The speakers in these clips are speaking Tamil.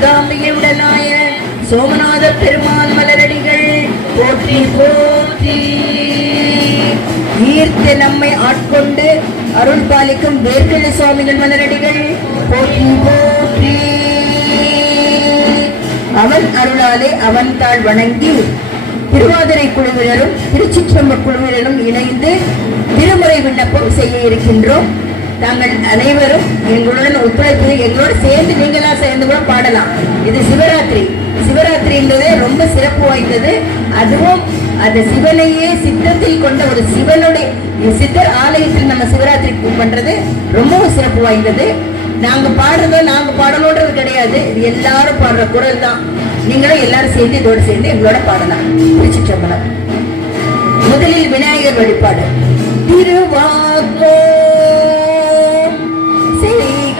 மூகாம்பிகையுடனாய சோமநாத பெருமான் மலரடிகள் போற்றி போற்றி. ஈர்த்து நம்மை ஆட்கொண்டு அருள் பாலிக்கும் வேர்க்கலை சுவாமிகள் மலரடிகள் போற்றி போற்றி. அவன் அருளாலே அவன் தாழ் வணங்கி திருவாதிரை குழுவினரும் திருச்சிற்றம்பல குழுவினரும் இணைந்து திருமுறை விண்ணப்பம் செய்ய இருக்கின்றோம். தாங்கள் அனைவரும் எங்களுடன் ஒத்துழைப்பு, எங்களோடு சேர்ந்து நீங்களா சேர்ந்து கூட பாடலாம். இது சிவராத்திரி. சிவராத்திரி என்பது ரொம்ப சிறப்பு வாய்ந்தது. அதுவும் அந்த சிவனையே சித்தத்தில் கொண்ட ஒரு சிவனுடைய சித்தர் ஆலயத்தில் நம்ம சிவராத்திரி பண்றது ரொம்பவும் சிறப்பு வாய்ந்தது. நாங்க பாடுறதோ நாங்க பாடணுன்றது கிடையாது. இது எல்லாரும் பாடுற குரல் தான். நீங்களும் எல்லாரும் சேர்ந்து இதோடு சேர்ந்து எங்களோட பாடலாம். திருச்சிற்றம்பலம். முதலில் விநாயகர் வழிபாடு. திருவாக்கோ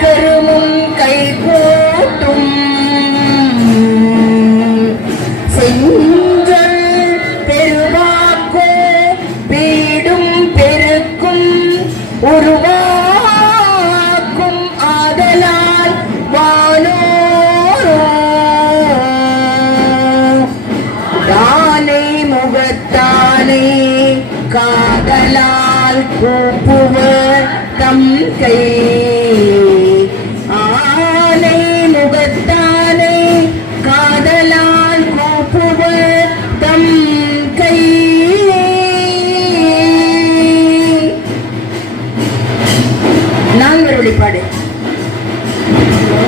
கருமும் கை கோட்டும் செஞ்சல் பெருவாக்கோ பீடும் பெருக்கும் உருவாக்கும் ஆதலால் வானோரோ தானை முகத்தானை காதலால் கூப்புவர் தம் கை ஆனை முகத்தானை காதலால் கூப்புவர் தம் கை. நால்வர் வழிபாடு.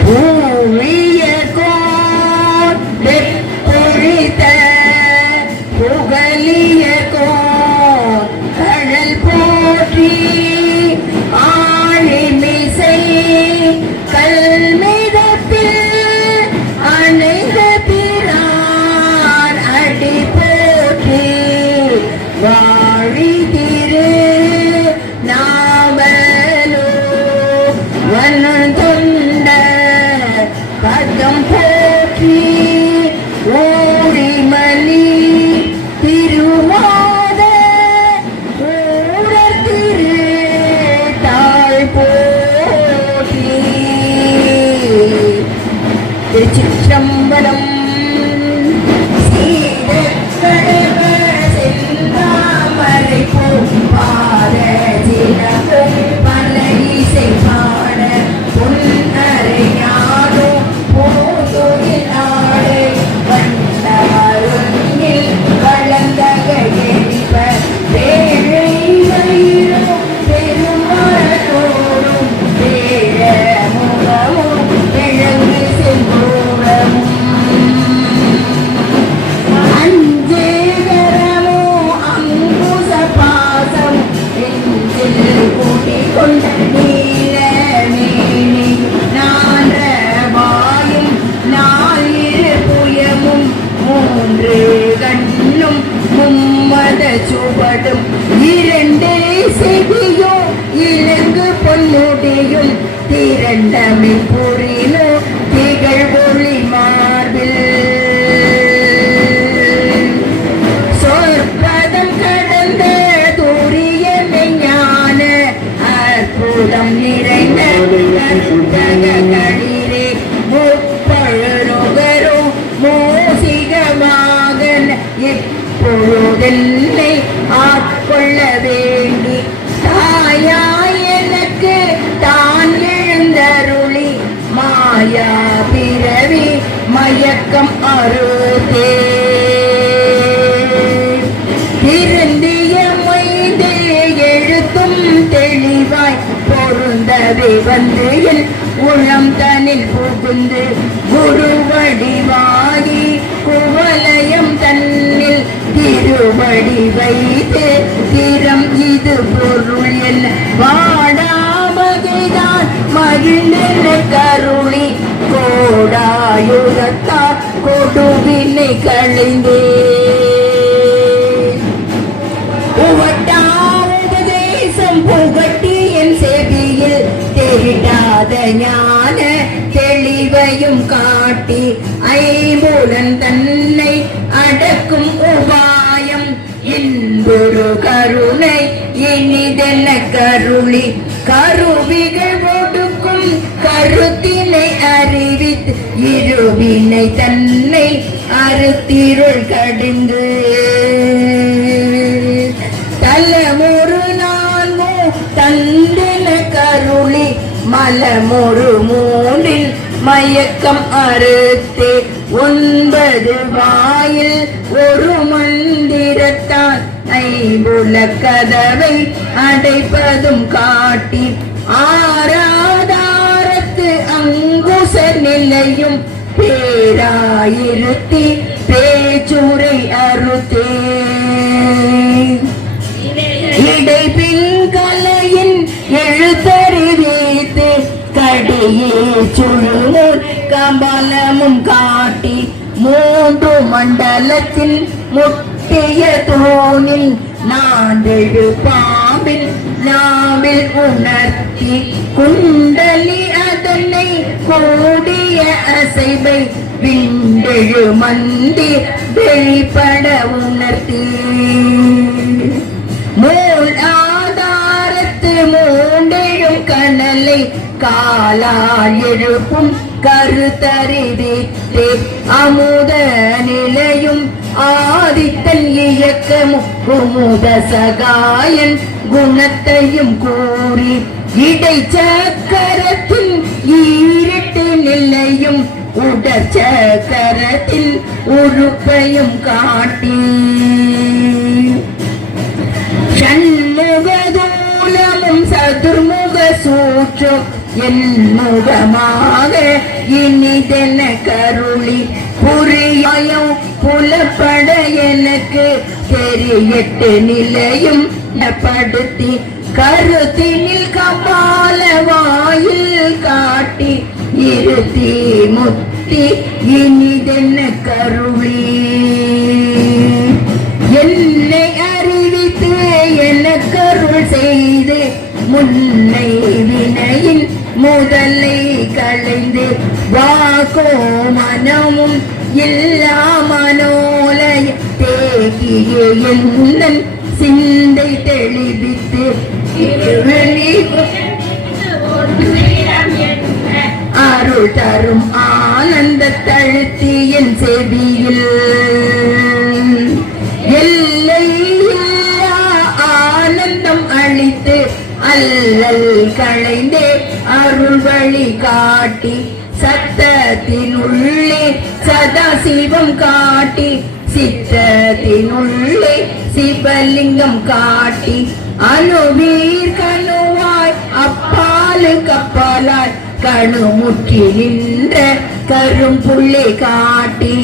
பூவிய கோர் வெப்பொழித்த புகலிய கோர் கடல் போற்றி ஆழிமிசை கல்மிதத்தில் அணைந்த பிரான் அடி போற்றி வாழி திரு நாவலோ வனந்தொண்ட பதம் போற்றி ஓடிமலி திருவாத ஊரர் திரு தாழ் போற்றி. திருச்சிற்றம்பலம். செந்தாமரை பூப்பாத சிறப்பும் பல இசை பாட பொன்னரை ஞானும் போதொழில் ஆடை வந்தாருங்கில் வளர்ந்தக எரிப்ப பேழை வயிறும் பெருமாளோடும் பேழ முகமும் விளங்கு செந்தூரமும் அஞ்சேகரமோ அங்குச பாசம் நெஞ்சில் கூட்டிக் கொண்ட நீலமேனி நான்ற வாயும் நாலிரு புயமும் மூன்று கண்ணும் மும்மத சுவடும் இரண்டு செவியோ இலங்கு பொன்னுடையும் திரண்டமை புரினோ திகழ் ஒளி மார்பில் சொற்பதம் கடந்த தூரிய மெஞ்ஞான அற்புதம் நிறைந்த களிரே முப்பழுகரோ மோசிகமாக இப்பொழுதென்னை ஆட்கொள்ள வேண்டி தாயாய் எனக்கு தான் எழுந்தருளி மாயா பிறவி மயக்கம் அறுத்தே திருந்திய மொய்தே எழுத்தும் தெளிவாய் பொருந்தவே வந்து என் உளம் தனில் புகுந்து குருவடிவாகி குவலயம் தன்னில் திருவடி வைத்து திறம் இது பொருள் என் வாடாமகைதான் மகிழ்ந்த கருளி கோடாயுதத்தார் கொடுவினை களைந்தே உவட்டாவுபதேசம் புகட்டி என் செவியில் தெரியாத ஞான தெளிவையும் காட்டி ஐம்புலன் தன்னை அடக்கும் உபாயம் என்பொரு கருணை இனிதென கருளி கருவிகள் ஒடுக்கும் கருத்தினை அறிவித்து இருவினை தன்னை அறுத்திருள் கடிந்து தலமுறு நான்மோ தந்தின கருளி மலமுறு மூன்றில் மயக்கம் அறுத்தே 9 வாயில் ஒரு மந்திரத்தால் ஐம்புல கதவை அடைப்பதும் காட்டி ஆராதாரத்து அங்குச நிலையும் பேராயிருத்தி பேச்சுரை அறுத்தே இடை பின்கலையின் எழுத்தறிவித்து கடியே சுழுமுன் கம்பலமும் காட்டி 3 மண்டலத்தின் முட்டிய தூணில் 4 பாம்பில் நாவில் உணர்த்தி குண்டலி அதனை கூடிய அசைவை விண்டெழு மந்தி வெளிப்பட உணர்த்தி மூல் ஆதாரத்து மூண்டெழும் கனலை காலால் எழுப்பும் கருத்தறிவித்தே அமுத நிலையும் ஆதித்தன் இயக்கமும் குமுத சகாயன் குணத்தையும் கூறி இடை சக்கரத்தின் ஈரட்டு நிலையும் உடற்சக்கரத்தின் உறுப்பையும் காட்டி ஷண்முகதூலமும் சதுர்முக சூற்றும் என் முகமாக இனிதென கருளி புரியாயும் புலப்பட எனக்கு தெரியட்டு நிலையும் படுத்தி கருத்தினில் கபால வாயில் காட்டி இருத்தி முத்தி இனிதென கருளி என்னை அறிவித்து எனக்கருள் செய்து முன்னை வினையின் முதலை களைந்து வாக்கோ மனமும் எல்லா மனோலய தேகிய எந்தன் சிந்தை தெளிவித்து அருள் தரும் ஆனந்த தழுத்தியின் செவியில் எல்லை ஆனந்தம் அளித்து அல்லல் களைந்தே அருள் வழி காட்டி சத்தத்தினுள்ளே சதாசிவம் காட்டி சித்தத்தினுள்ளே சிவலிங்கம் காட்டி அணுவீர் கணுவாய் அப்பாலு கப்பாலாய் கணுமுற்றி நின்ற கரும்புள்ளை காட்டி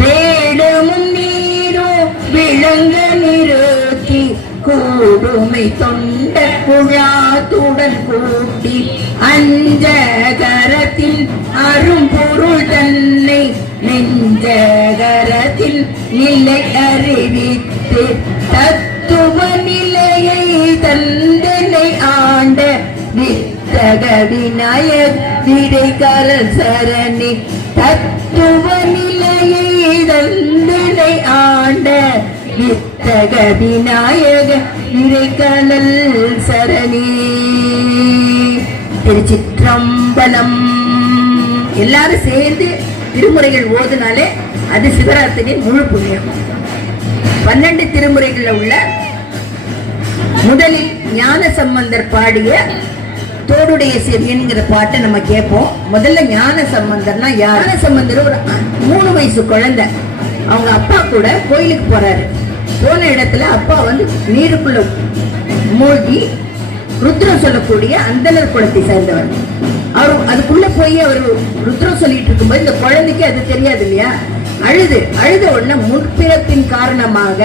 வேடமும் நீரோ விளங்க நிறுத்தி கூடுமை தொண்ட குழாத்துடன் கூட்டி அஞ்சகரத்தின் அரும்பொருள் தன்னை நெஞ்சகரத்தில் நிலை அறிவித்து தத்துவ நிலையை தந்தனை ஆண்ட வித்தக விநாயக் விடைகாரல் சரணி தத்துவ நிலையை தந்தனை ஆண்ட வித்தக விநாயக விடைகாரல் சரணி. திருச்சிற்றம்பலம். எல்லாரும் சேர்ந்து திருமுறைகள் ஓதுனாலே அது சிவராத்திரியின் முழு புண்ணியம். 12 திருமுறைகள்ல உள்ள முதலில் ஞான சம்பந்தர் பாடிய தோடுடைய செவியன்கிற பாட்டை நம்ம கேட்போம். முதல்ல ஞான சம்பந்தர்னா யார்? ஞான சம்பந்தர் ஒரு 3 வயசு குழந்தை. அவங்க அப்பா கூட கோயிலுக்கு போறாரு. போன இடத்துல அப்பா வந்து நீருக்குள்ள மூழ்கி ருத்ரம் சொல்லக்கூடிய அந்தனர் குலத்தை சேர்ந்தவர். அவர் அதுக்குள்ள போய் அவர் ருத்ரம் சொல்லிட்டு இருக்கும்போது இந்த குழந்தைக்கு அது தெரியாது இல்லையா, அழுத உடனே முற்பிறப்பின் காரணமாக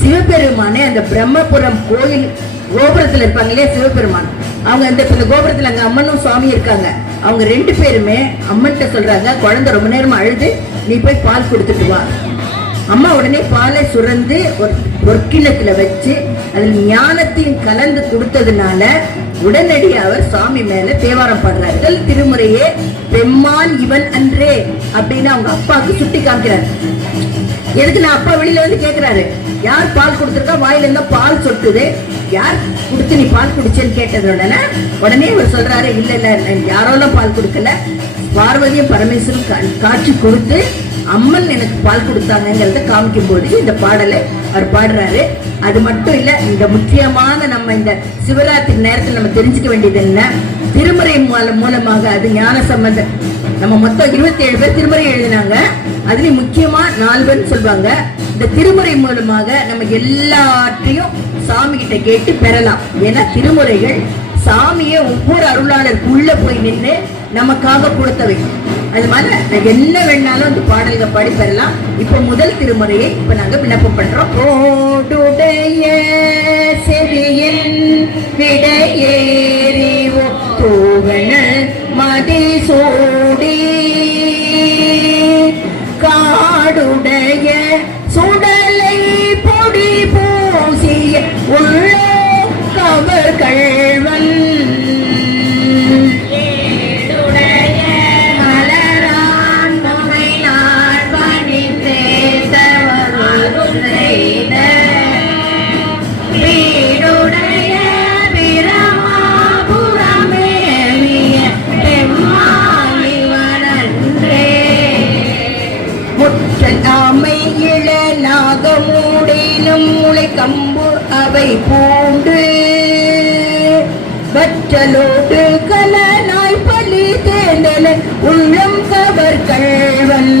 சிவபெருமானே அந்த பிரம்மபுரம் கோயில் கோபுரத்துல இருப்பாங்க இல்லையா சிவபெருமான், அவங்க அந்த கோபுரத்துல அங்க அம்மனும் சுவாமி இருக்காங்க. அவங்க 2 பேருமே அம்மன்கிட்ட சொல்றாங்க, குழந்தை ரொம்ப நேரமா அழுது, நீ போய் பால் கொடுத்துட்டு வா. அம்மா உடனே பாலை சுரந்து ஒரு கிண்ணத்துல வச்சு அதில் ஞானத்தையும் கலந்து கொடுத்ததுனால உடனடி அவர் சுவாமி மேல தேவாரம் பாடுறாரு. முதல் திருமுறையே பெம்மான் இவன் அன்றே அப்படின்னு அவங்க அப்பாவுக்கு சுட்டி காமிக்கிறார். எதுக்கு நான் அப்பா வெளியில வந்து கேக்குறாரு, யார் பால் கொடுத்துருக்கா, வாயில இருந்தா பால் சொட்டுது, யார் கொடுத்து நீ பால் குடிச்சேன்னு கேட்டது உடனே இவர் சொல்றாரு, இல்ல இல்ல யாரோலாம் பால் கொடுக்கல, பார்வதியும் பரமேஸ்வரும் காட்சி கொடுத்து அம்மன் எனக்கு பால் கொடுத்தாங்கிறத காமிக்கும் போது இந்த பாடலை அவர் பாடுறாரு. அது மட்டும் இல்ல, இந்த முக்கியமான நம்ம இந்த சிவராத்திரி நேரத்தில் நம்ம தெரிஞ்சுக்க வேண்டியது என்ன, திருமுறை மூலமாக, அது ஞான சம்பந்தம், நம்ம மொத்தம் 27 பேர் திருமுறை எழுதினாங்க, அதுலயும் முக்கியமா 4 பேர் சொல்லுவாங்க. இந்த திருமுறை மூலமாக நம்ம எல்லாற்றையும் சாமி கிட்ட கேட்டு பெறலாம். ஏன்னா திருமுறைகள் சாமியை ஒவ்வொரு அருளாளருக்குள்ள போய் நின்று நமக்காக கொடுத்தவை. அது மாதிரி என்ன வேணாலும் அந்த பாடல்கள் பாடி பெறலாம். இப்ப முதல் திருமுறையை இப்ப நாங்க விண்ணப்பம் பண்றோம். ஓடுடைய செவியின் விடையேறி ஒத்தோவன மதிசூடி காடுடைய சுடலை பொடி பூசிய உள்ளோ கவர் கள்வன் கம்பு அவை பூண்டு வற்றலோடு கலனாய் பலி தேர்ந்தன உள்ளம் கவர் கள்வன்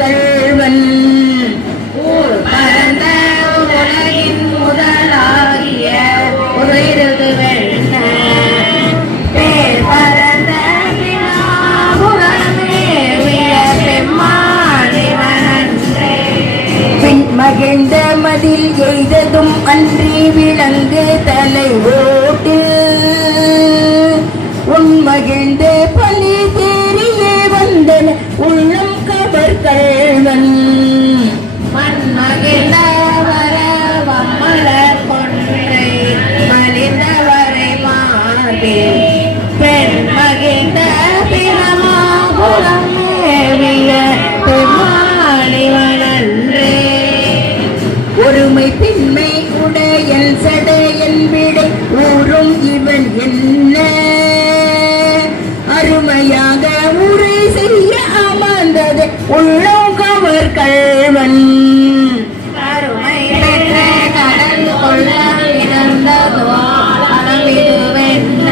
கள்வன் ஊர் பரந்த உலகின் முதலாகிய உயிரது வெண்ண பேர் பரந்த பின் மகிழ்ந்த மதில் எய்ததும் அன்றி விளங்கு தலை ஓட்டு உன் மகிழ்ந்த பலி தேரியே வந்தன உள்ளம் கவர் கள்வன் மண்மகிழ்ந்த வர வம்மலர் கொன்றை மலிந்தவரை மாறி பெண் மகிழ்ந்த பிரமாபுரம் மேவிய பெருமாளிவனன்றே ஒருமை பின்மை உடையன் சடையன் விடை ஊரும் இவன் என்ன அருமையாக உரை செய்ய அமர்ந்தது உள்ளம் கவர் கள்வன் அருமை பெற்ற கடல் கொள்ள இழந்ததோ அளவிடுவென்ன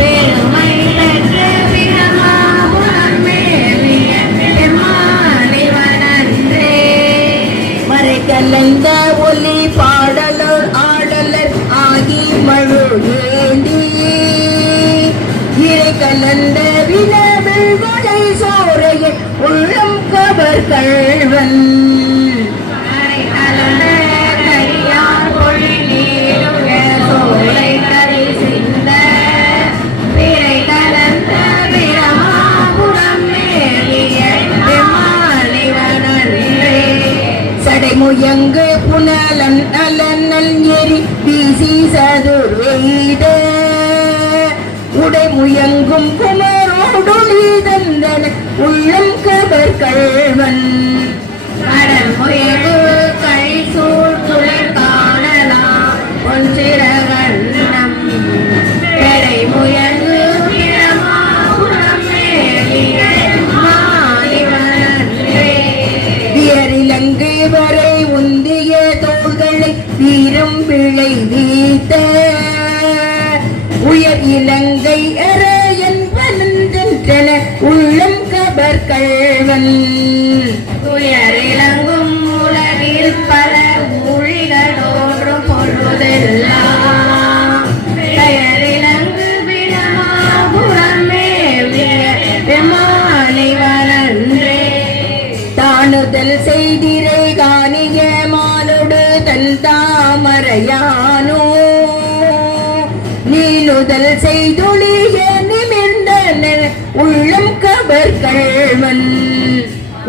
பெருமை பெற்ற பிரமாபுரம் மேவிய பெருமாளிவனன்றே மறை கலைந்த ஒலி பாடலர் ஆடலர் ஆகி மழு ஏந்தி இறை கலந்த வினவில் வளை சோரைய உள்ளம் கவர் கள்வன் சடைமுயங்கு புனலன் அலனல் எரி வீசி சதுர்வேத உடைமுயங்கும் குமரோடு நீதந்தன உள்ளம் கவர் கள்வன் கடல் முயங்கு கை சூழ் துளர் காணலாம் ஒன்றிரகண்ணம் பெடை முயங்கு வீரிலங்கை வரை உந்திய தோள்களை வீரம் பிழை வீத்த உயர் இலங்கை அரையன் வனந்தென்றன உள்ளம் கவர் கள்வன் உயர் இலங்கும் உலகில் பல மொழிகளோன்றும் பொழுதெல்லாம் பெயர் இலங்கு பிரமாபுரம் மேவிய பெருமாளிவனன்றே தானுதல் செய்திரே அத்தையானோ நீளுதல் செய்தொழிய நிமிர்ந்த உள்ளம் கவர் கள்வன்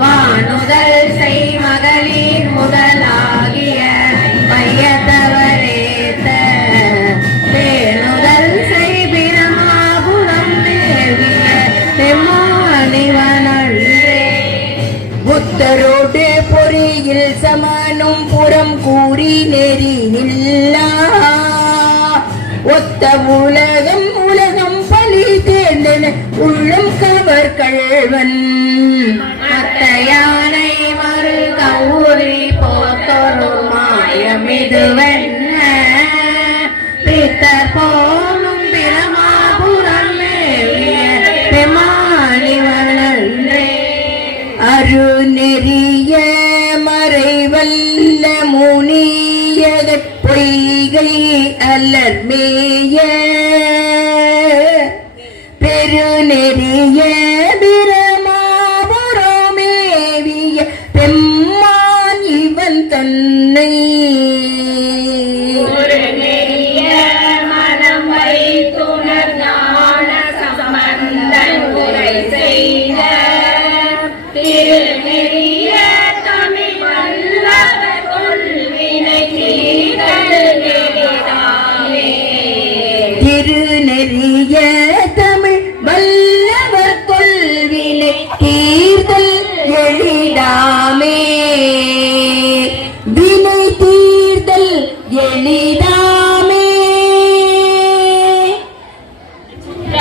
வானுதல் செய் மகளிர் முதலாகிய மையத்தவரேத்த பேணுதல் செய் பிரமாபுரம் மேவிய பெம்மானிவனன்றே புத்தரோடு பொறியில் சமனும் புறம் கூறி நெறி நில்லா ஒத்த உலகம் உலகம் பலி தேர்ந்தன உள்ளம் கவர் கள்வன் அத்தையானை மறு கௌரி போத்தொரு மாயமிதுவென்ன பித்தர் போலும் பிரமாபுரம் மேவிய பெம்மானிவனன்றே அரு நெறிய மறைவல்ல முனியக பொய்கை அலர்மேய பெருநெறிய பிரமாபுரமேவிய பெம்மான் இவன் தன்னை ஒரு நெறிய மனம் வைத்துணர் ஞான சம்பந்தன் உரை செய்த திருநெறிய தமிழ் வல்லவர் கொள்வினை தீர்த்தல் நெறிதாமே திருநெறிய தமிழ் வல்லவர் கொள்வினை தீர்தல் எளிதாமே வினை தீர்தல் எளிதாமே.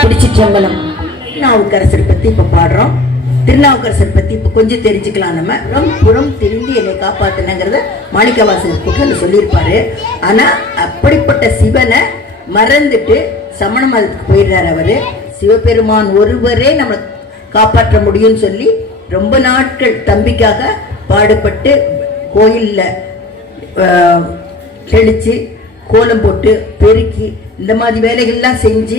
திருச்சிற்றம்பலம். திருநாவுக்கரசர் பத்தி இப்ப பாடுறோம். திருநாவுக்கரசர் பத்தி இப்ப கொஞ்சம் தெரிஞ்சுக்கலாம். நம்ம புறம் திரிந்து என்னை காப்பாத்தினங்கிறத மாணிக்கவாசகர் புத்தகத்துல சொல்லியிருப்பாரு. ஆனா அப்படிப்பட்ட சிவனை மறந்துட்டு சமண மதத்துக்கு போயிடுறாரு. அவரு சிவபெருமான் ஒருவரே நம்ம காப்பாற்ற முடியும்னு சொல்லி ரொம்ப நாட்கள் தம்பிக்காக பாடுபட்டு கோயில்ல தெளிச்சு கோலம் போட்டு பெருக்கி இந்த மாதிரி வேலைகள்லாம் செஞ்சு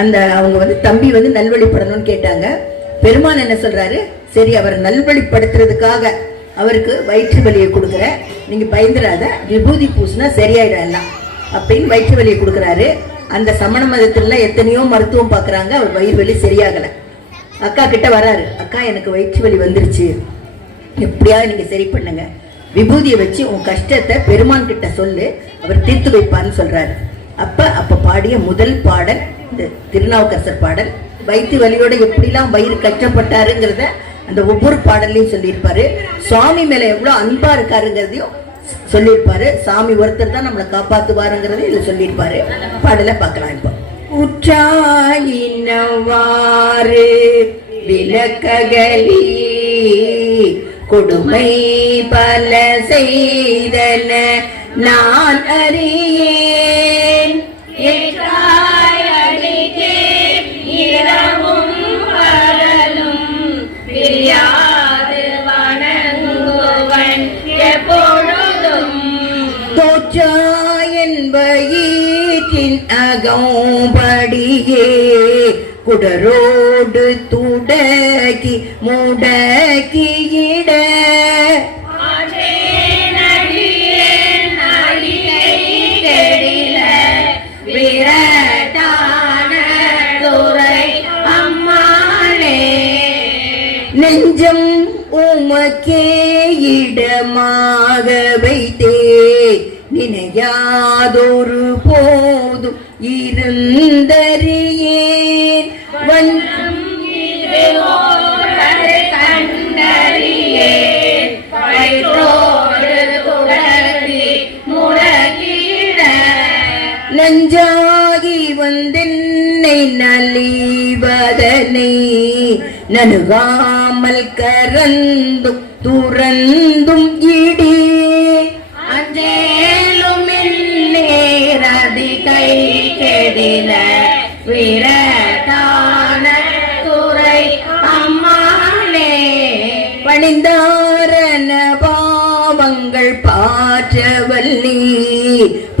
அந்த அவங்க தம்பி நல்வழிப்படணும்னு கேட்டாங்க. பெருமான் என்ன சொல்றாரு, சரி அவரை நல்வழிப்படுத்துறதுக்காக அவருக்கு வயிற்று வலியை கொடுக்குற, நீங்க பயந்துடாத, விபூதி பூசினா சரியாயிடும் எல்லாம் அப்படின்னு வயிற்று வலியை கொடுக்குறாரு. அந்த சமண மதத்துல எத்தனையோ மருத்துவம் பார்க்குறாங்க, அவர் வயிறு வலி சரியாகலை. அக்கா கிட்ட வராரு, அக்கா எனக்கு வயிற்று வலி வந்துருச்சு, எப்படியாவது நீங்க சரி பண்ணுங்க, விபூதியை வச்சு உன் கஷ்டத்தை பெருமான் கிட்ட சொல்லு, அவர் தீர்த்து வைப்பான்னு சொல்றாரு. அப்ப பாடிய முதல் பாடல் இந்த திருநாவுக்கரசர் பாடல். வயிற்று வலியோட எப்படிலாம் வயிறு கஷ்டப்பட்டாருங்கிறத அந்த ஒவ்வொரு பாடல்லையும் சொல்லியிருப்பாரு. சுவாமி மேல எவ்வளவு அன்பா இருக்காருங்கிறதையும் சொல்லியிருப்பாரு. சாமி ஒருத்தர் தான் நம்மளை காப்பாத்துவாருங்கிறதையும் இதுல சொல்லியிருப்பாரு. பாடலை பார்க்கலாம். இப்போ உற்றாயினவாறு விளக்ககலி கொடுமை பல செய்தன நான் அறியேன், இரவும் பகலும் பிரியாது வணங்குவன் எப்பொழுதும் தோற்றா என்பயிற்றின் அகம்படியே குடரோடு துடக்கி முடக்கியிட நெஞ்சம் உமக்கே இடமாக வைத்தே நினையாதொரு போதும் இருந்தறியேன் வண்ணம் கண்டறியேன் வயிற்றோடு தொடர்ந்து முடக்கிட நஞ்சாகி வந்தென்னை நலிவதனை நணுகாமல் கரந்தும் துறந்தும் இடி அஞ்சேலும் நேரதி கை கெடில விரட்டான துறை அம்மானே பணிந்தாரன பாவங்கள் பாற்றவல்லி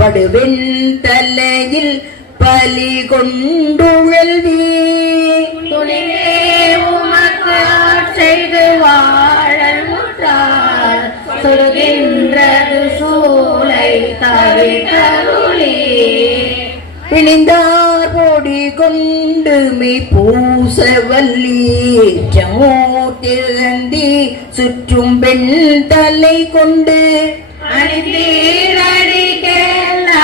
படுவெண் தலையில் பலி கொண்டுழல்வி துணிவே உமக்கு செய்து வாழல் முற்றார் சொல்கின்றது சூளை தவிர்க்க பிணிந்தார் பொடி கொண்டு மெய் பூசவல்லி திகந்தி சுற்றும் பெண் தலை கொண்டு அணிந்தீரடிக்கேல்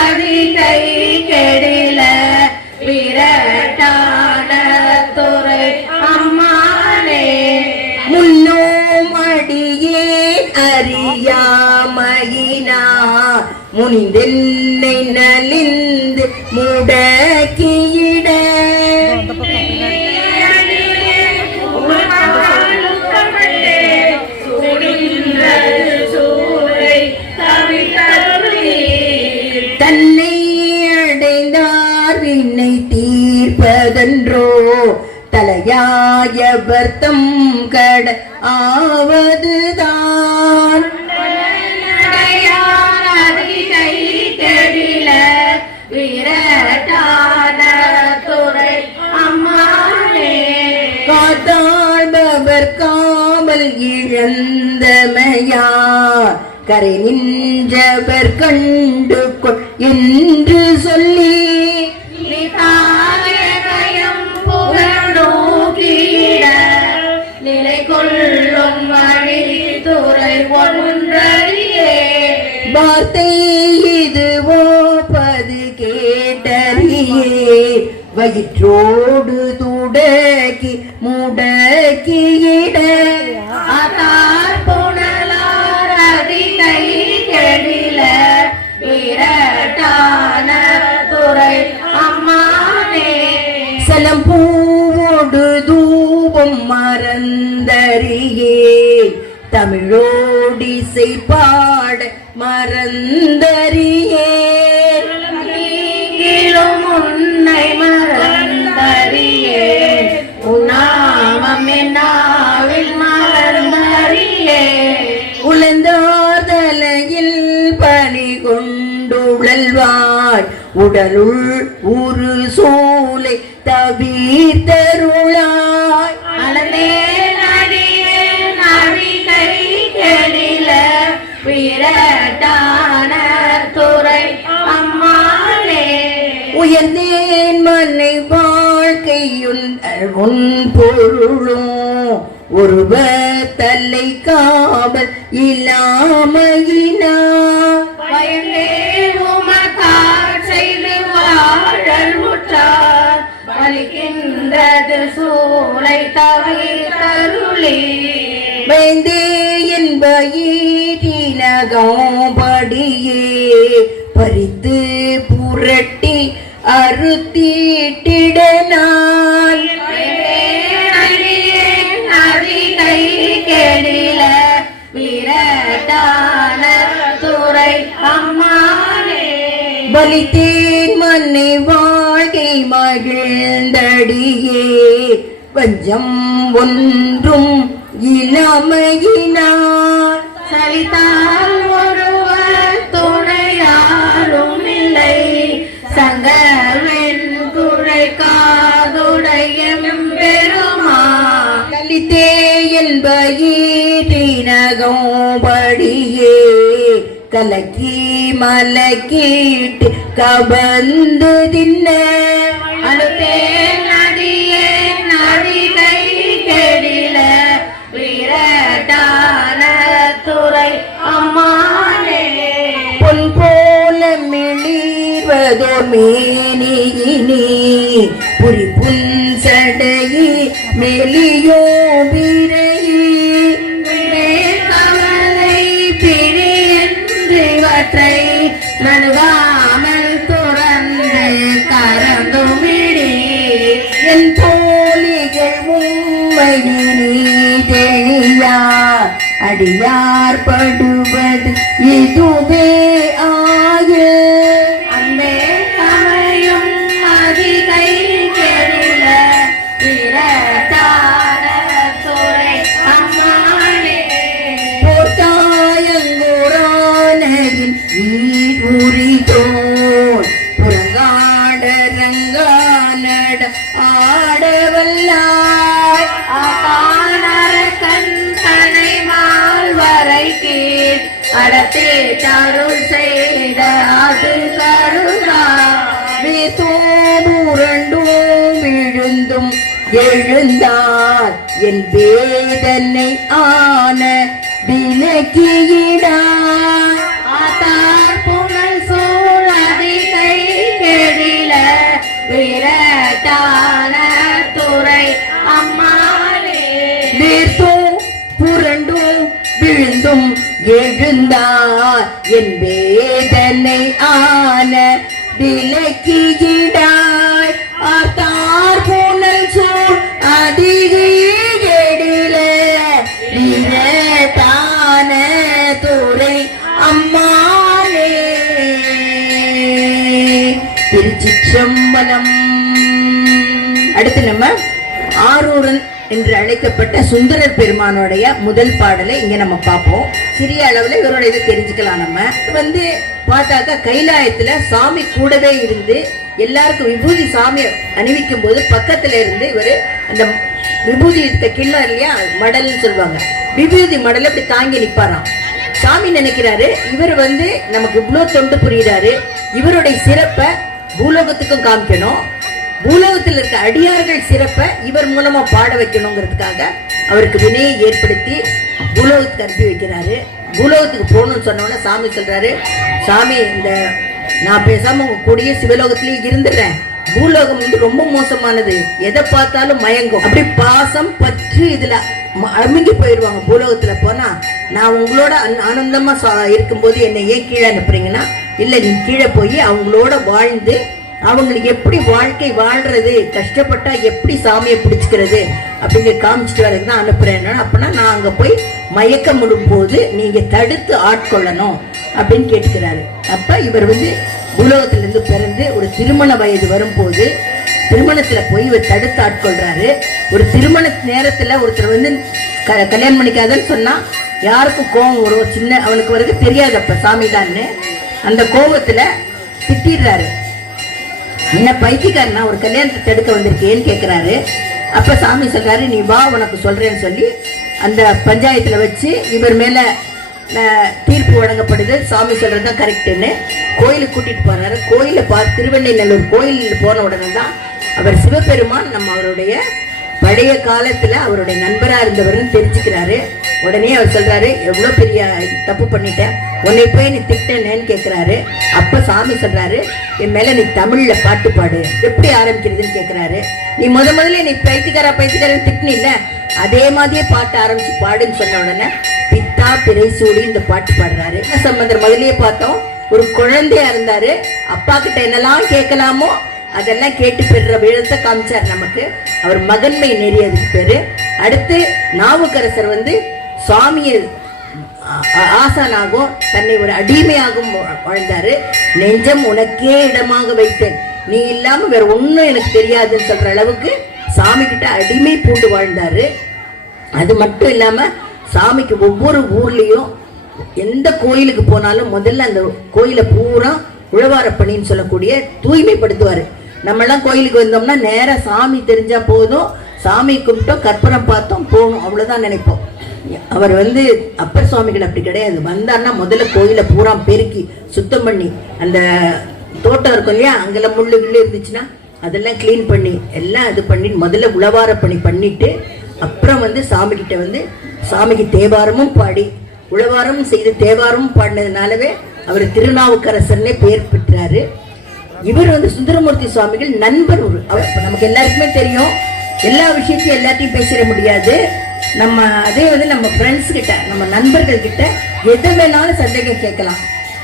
அடிகை கெடில விரட்டான துறை அம்மானே முன்னோம் அடியே அறியாமையினா முனிந்தென்னை நலிந்து முடக்கியிட தன்னை அடைந்தார் வினை தீர்ப்பதன்றோ தலையாய வர்த்தம் கட ஆவதுதான் அதிகை கெடில விரட்டான துறை அம்மானே காத்தாழ்பவர் காவல் இழந்தமையார் கரை நின்றவர் கண்டு கொள் என்று சொல்லி நிதாயம் புகழோக்கிட நிலை கொள்ளும் வழி துறை ஒன்றறியே வார்த்தை இதுவோ பது கேட்டறியே வயிற்றோடு துடக்கி முடக்கியிட ஆதார் புனலார் அதிகை கெடில விரட்டான துறை அம்மானே சலம் பூவோடு தூபம் மறந்தறியே தமிழோடிசை பாட மறந்தறியே நீங்கிலும் உன்னை மறந்தறியே உன்னாமம் என்னாவில் மறந்தறியே உழந்தார் தலையில் பணி கொண்டுழல்வாய் உடலுள் ஒரு சோலை தவிர்த்தருளாய் அலந்தே நடியே நடிகை கெடில விரட்டான துறை அம்மானே உயர்ந்தேன் மனை வாழ்க்கையுன் உன் பொருளும் ஒருவர் தலை காவல் இல்லாமையினா பயந்தே உமக்கார் செய்து வாழல் உற்றார் பலிக்கின்றது சூளை தவிர்த்தருளே வேந்தே என்பயினகம்படியே பறித்து புரட்டி அறுத்திட்டிட நான் அதிகை கெடில விரட்டான துறை அம்மானே பலித்தேன் மண்ணை வாழ்க்கை மகிழ்ந்தடியே வஞ்சம் ஒன்றும் இளமையினார் சலித்தால் ஒருவர் துணையாரும் இல்லை சங்கவெண் குறை காதுடைய பெருமா கலித்தே என்பயினகம்படியே கலக்கி மலக்கீட்டு கபந்து தின்ன அழுத்தே நதியே நதிகை கெடில விரட்டான துறை அம்மானே பொன் போல மிளிர்வதோ மேனியினி புரி புன்சடையி மெலியோ விரையி கவலை பிடி என்றிவற்றை நடுகாமல் துறந்து கரந்துமிடி என் போலிகள் உண்மையினி தெளியார் அடியார் படுவது இதுவே ஆய அன்பே சமயம் அதிகை கெடில விரட்டான துறை அம்மானே போர்த்தாயங்குரானையின் ஈருரிதோன் புறங்காட ரங்கானட ஆடவல்லாய் ஆகானர கண் தனை மால் வரை கீழ் புரண்டும் எழுந்தார் என் வேதனை ஆன விலக்கியிடார். ஆத்தார் புனல் சூழதி கை கெடில விரட்டான துறை அம்மாளே. வீர்த்தும் புரண்டும் விழுந்தும் எழுந்தார் என் வேதனை ஆன விலக்கியிடார். ஆத்தார் புனல் சூழ் அதிகில விரட்டான துறை அம்மாளே. திருச்சிற்றம்பலம். அடுத்து நம்ம ஆரூரன் என்று அழைக்கப்பட்ட சுந்தரர் பெருமானுடைய முதல் பாடலை இங்க நம்ம பார்ப்போம். சிறிய அளவுல இவரோட இதை தெரிஞ்சுக்கலாம். நம்ம வந்து பார்த்தாக்கா கைலாயத்துல சாமி கூடவே இருந்து எல்லாருக்கும் விபூதி சாமி அணிவிக்கும் போது பக்கத்துல இருந்து இவரு அந்த விபூதி இருக்க கிண்ணம் இல்லையா, மடல்னு சொல்லுவாங்க, விபூதி மடல் அப்படி தாங்கி நிப்பாராம். சாமி நினைக்கிறாரு இவர் வந்து நமக்கு இவ்வளவு தொண்டு புரியுறாரு, இவருடைய சிறப்பை பூலோகத்துக்கும் காமிக்கணும், பூலோகத்தில் இருக்க அடியார்கள் சிறப்பை இவர் மூலமா பாட வைக்கணுங்கிறதுக்காக அவருக்கு வினையை ஏற்படுத்தி பூலோகத்துக்கு அனுப்பி வைக்கிறாரு. பூலோகத்துக்கு போகணும்னு சொன்னோன்னா சாமி சொல்றாரு, சாமி இந்த நான் பேசாம உங்க கூடிய சிவலோகத்திலேயே இருந்துடுறேன், பூலோகம் வந்து ரொம்ப மோசமானது, எதை பார்த்தாலும் மயங்கும், அப்படி பாசம் பற்று இதுல அமுங்கி போயிடுவாங்க. பூலோகத்துல போனா நான் உங்களோட ஆனந்தமா இருக்கும்போது என்னை ஏன் கீழே அனுப்புறீங்கன்னா, இல்ல நீ கீழே போய் அவங்களோட வாழ்ந்து அவங்களுக்கு எப்படி வாழ்க்கை வாழ்றது, கஷ்டப்பட்டா எப்படி சாமியை பிடிச்சிக்கிறது அப்படிங்கிற காமிச்சிட்டு வரதுக்கு தான் அனுப்புறேன். அப்படின்னா நான் அங்க போய் மயக்கம் விடும் போது நீங்க தடுத்து ஆட்கொள்ளணும் அப்படின்னு கேட்டுக்கிறாரு. அப்ப இவர் வந்து பூலோகத்திலிருந்து பிறந்து ஒரு திருமண வயது வரும்போது திருமணத்துல போய் இவர் தடுத்து ஆட்கொள்றாரு. ஒரு திருமண நேரத்துல ஒருத்தர் வந்து கல்யாணம் பண்ணிக்காதன்னு சொன்னா யாருக்கும் கோபம் வரும், சின்ன அவனுக்கு வரைக்கும் தெரியாது அப்ப சாமிதான்னு. அந்த கோபத்துல திட்டிடுறாரு, என்ன பைத்தியக்காரனா ஒரு கல்யாணத்தை தடுக்க வந்திருக்கேன்னு கேட்கிறாரு. அப்ப சாமி சொல்றாரு, நீ வா உனக்கு சொல்றேன்னு சொல்லி அந்த பஞ்சாயத்துல வச்சு இவர் மேல தீர்ப்பு வழங்கப்படுது. சாமி சொல்றதுதான் கரெக்டுன்னு கோயிலுக்கு கூட்டிட்டு போறாரு. கோயில திருவெண்ணைநல்லூர் கோயில் போன உடனே தான் அவர் சிவபெருமான் நம்ம அவருடைய பழைய காலத்துல அவருடைய நண்பரா இருந்தவர்னு தெரிஞ்சுக்கிறாரு. உடனே அவர் சொல்றாரு, எவ்வளவு பெரிய தப்பு பண்ணிட்டேன், உன்னை போய் நீ திட்டனேன்னு கேட்கிறாரு. அப்ப சாமி சொல்றாரு, என் மேல நீ தமிழ்ல பாட்டு பாடு, எப்படி ஆரம்பிக்கிறதுன்னு கேட்கிறாரு. நீ முதல்ல நீ பைத்தியக்காரன் திட்டினில்ல, அதே மாதிரியே பாட்டு ஆரம்பிச்சு பாடுன்னு சொன்ன உடனே பித்தா பிறைசூடி இந்த பாட்டு பாடுறாரு. சம்பந்தர் முதலியே பார்த்தோம், ஒரு குழந்தையா இருந்தாரு, அப்பா கிட்ட என்னெல்லாம் கேட்கலாமோ அதெல்லாம் கேட்டு பெறுற விழத்தை காமிச்சார் நமக்கு. அவர் மகன்மை நெறி அதுக்கு பேரு. அடுத்து நாவுக்கரசர் வந்து சுவாமியை ஆசானாகவும் தன்னை ஒரு அடிமையாகவும் வாழ்ந்தாரு. நெஞ்சம் உனக்கே இடமாக வைத்தேன், நீ இல்லாம வேற ஒன்னும் எனக்கு தெரியாதுன்னு சொல்ற அளவுக்கு சாமி கிட்ட அடிமை பூண்டு வாழ்ந்தாரு. அது மட்டும் இல்லாம சாமிக்கு ஒவ்வொரு ஊர்லயும் எந்த கோயிலுக்கு போனாலும் முதல்ல அந்த கோயிலை பூரா உழவார பணின்னு சொல்லக்கூடிய தூய்மைப்படுத்துவாரு. நம்ம எல்லாம் கோயிலுக்கு வந்தோம்னா நேரா சாமி தெரிஞ்சா போதும், சாமி கும்பிட்டோம் கற்பூரம் பார்த்தோம் போகணும் அவ்வளவுதான் நினைப்போம். அவர் வந்து அப்பர் சுவாமிகள் அப்படி கிடையாது. வந்தார்னா முதல்ல கோயிலை பூரா பெருக்கி சுத்தம் பண்ணி, அந்த தோட்டம் இருக்கும் இல்லையா, அங்கெல்லாம் முள்ளு கிள்ளு இருந்துச்சுன்னா அதெல்லாம் கிளீன் பண்ணி எல்லாம் இது பண்ணி முதல்ல உழவார பணி பண்ணிட்டு அப்புறம் வந்து சாமி கிட்ட வந்து சாமிக்கு தேவாரமும் பாடி உழவாரமும் செய்து தேவாரமும் பாடினதுனாலவே அவர் திருநாவுக்கரசர்னே பெயர் பெற்றாரு. இவர் வந்து சுந்தரமூர்த்தி சுவாமிகள் நண்பர். அவர் நமக்கு எல்லாருக்குமே தெரியும், எல்லா விஷயத்தையும் எல்லாத்தையும் பேசிட முடியாது. நம்ம அதே வந்து நம்ம ஃப்ரெண்ட்ஸ் கிட்ட நம்ம நண்பர்கள் கிட்ட எதை வேணாலும் சந்தேகம் கேட்கலாம்.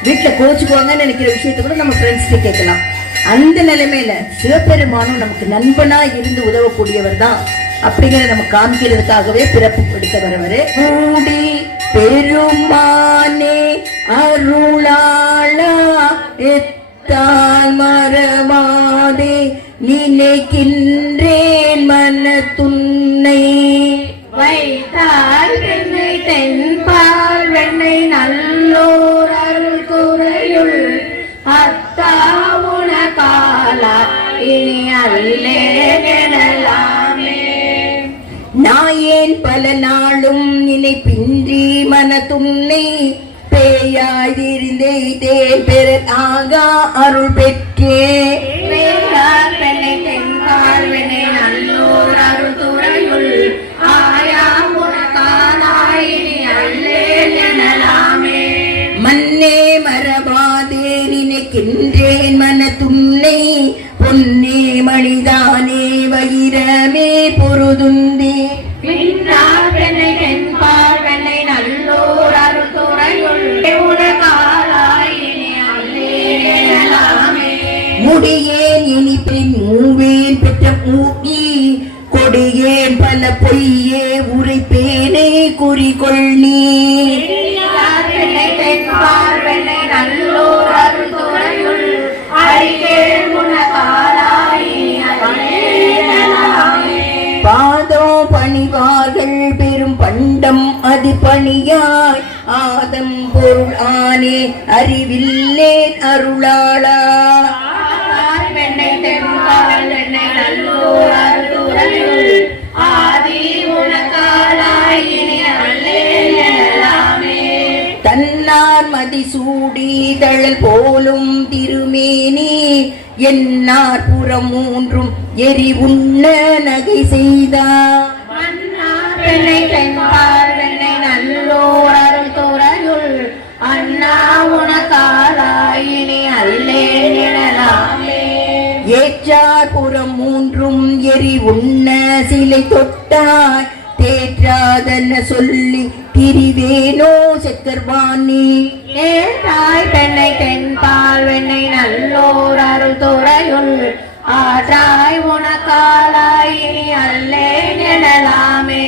வீட்டுல கோச்சுக்குவாங்கன்னு நினைக்கிற விஷயத்த கூட நம்ம ஃப்ரெண்ட்ஸ் கிட்ட கேட்கலாம். அந்த நிலைமையில சிவபெருமானும் நமக்கு நண்பனா இருந்து உதவக்கூடியவர் தான் அப்படிங்கிறத நம்ம காமிக்கிறதுக்காகவே பிறப்பு எடுத்தவர் அவரு. கூடி பெருமானே அருளாளா எத்தால் மரமாதே நினைக்கின்றேன் மன துன்னை வைத்தால் வெண்ணை தென்பால் வெண்ணை நல்லோர் அருள் குறையுள் அத்தா உனக்காலா இனி அல்லே எனலாமே. நாயேன் பல நாளும் நினைப்பின்றி மன துன்னை பேயாய்திருந்தேன் பெறல் ஆகா அருள் பெற்றே. வைத்தால் வெண்ணை தென்பால் வெண்ணை நல்லோர் பொருதுந்தி மின்னார் பெண்ணை தென்பால் வெண்ணை நல்லூர் அருள்துறையுள் உனக்காலாய் இனி அல்லேலாமே. முடியேன் இனி பெண் மூவேன் பெற்ற மூக்கி கொடியேன் பல பொய்யே உரைப்பேனே குறிகொள் நீ. மின்னார் பெண்ணை தென்பால் வெண்ணை நல்லூர் அருள்துறையுள் அடியேன் உனக்காலாய் இனி அல்லேலாமே. பாதோ பணிவார்கள் பெரும் பண்டம் அது பணியாய் ஆதம் பொருள் ஆனே அறிவில்லேன் அருளாளா. வெண்ணை தென்பால் வெண்ணை நல்லூர் அருள்துறையுள் ஆதி உனக்காலாய் இனி அல்லேலாமே. தன்னார் மதிசூடி தழல் போலும் திருமேனி என்னார் புறம் மூன்றும் எரி உண்ண நகை செய்தார். மன்னார் பெண்ணை தென்பால் வெண்ணை நல்லூர் அருள்துறையுள் அண்ணா உனக்காலாய் இனி அல்லேலாமே. ஏற்றார் புறம் மூன்றும் எரி உண்ண சிலை தொட்டாய் தேற்றாதன சொல்லி திரிவேனோ செக்கர்வாணி. ஏற்றாய் பெண்ணை தென்பால் வெண்ணை நல்லூர் அருள்துறையுள் ஆற்றாய் உனக்காலாய் இனி அல்லேலாமே.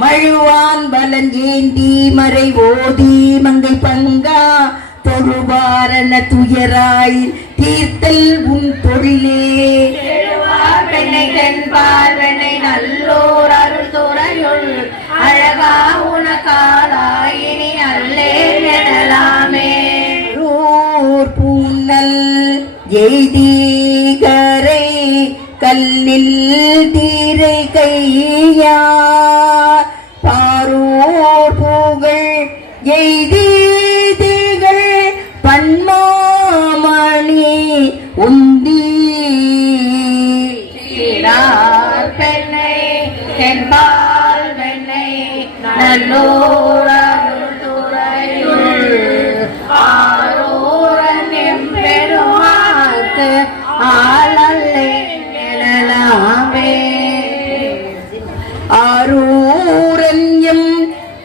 மழுவான் பலன் ஏந்தி மறை ஓதி மங்கை பங்கா தொழுவாரண துயராயின் தீர்த்தல் உன் தொழிலே. எழுவார் பெண்ணை தென்பால் வெண்ணை நல்லூர் அருள்துறையுள் அழகா உனக்காலாய் இனி அல்லேலாமே. ஊர் பூனல் எய்தீகரை கல்லில் தீரை கையார் பாரூர் புகழ் எய்தீதிகள் பன்மாமணி உந்தி. சீரார் பெண்ணை தென்பால் வெண்ணை நல்லூர் அருள்துறையுள் ஆரூரன் எம்பெருமாற்கு ஆளல்லேலாமே. ஆரூரன்யம்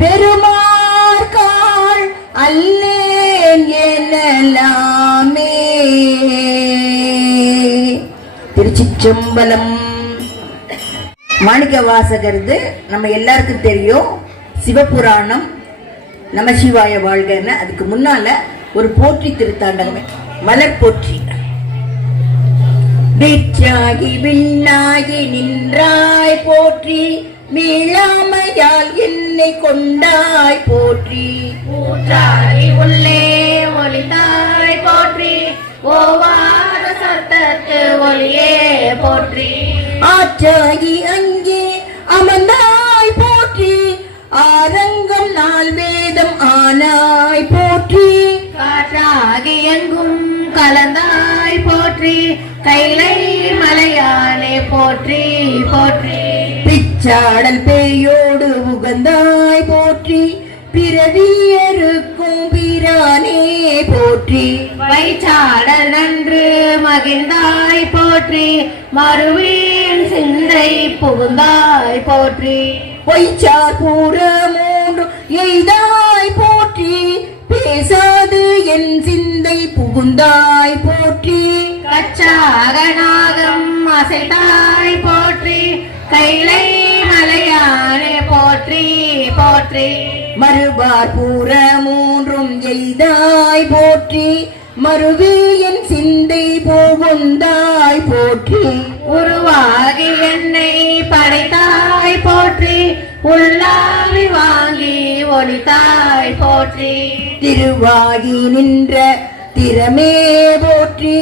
பெருமார்காள் அல்லேன் எனலாமே. திருச்சிற்றம்பலம். மாணிக்க வாசகர்து நம்ம எல்லாருக்கும் தெரியும். சிவபுராணம் நமசிவாய வாழ்கன்னு அதுக்கு முன்னால ஒரு போற்றி திருத்தாண்டகமே மலர் போற்றி. வீற்றாகி விண்ணாகி நின்றாய் போற்றி மீளாமையால் என்னை கொண்டாய் போற்றி. ஊற்றாகி உள்ளே ஒளித்தாய் போற்றி ஓவாத சத்தத்து ஒளியே போற்றி. ஆற்றாகி அங்கே அமர்ந்தாய் போற்றி ஆரங்கம் நாள் வேதம் ஆனாய் போற்றி. காற்றாகி எங்கும் கலந்தாய் போற்றி கைலை மலையானே போற்றி போற்றி. பிச்சாடல் பேயோடு உகந்தாய் போற்றி பிறவியருக்கும் பிரானே போற்றி. வைச்சாடல் நன்று மகிழ்ந்தாய் போற்றி மறுவீன் சிந்தை புகுந்தாய் போற்றி. பொய்ச்சார் பூர மூன்று எய்தாய் போற்றி பேசாது என் சிந்தை புகுந்தாய் போற்றி. கச்சாகநாகம் அசைத்தாய் போற்றி கைலை மலையானே போற்றி போற்றி. மறுபார் பூர மூன்றும் எய்தாய் போற்றி மறுவி என் சிந்தை புகுந்தாய் போற்றி. உருவாகி என்னை படைத்தாய் போற்றி உள்ளாவி வாங்கி ஒளித்தாய் போற்றி. திருவாகி நின்ற திறமே போற்றி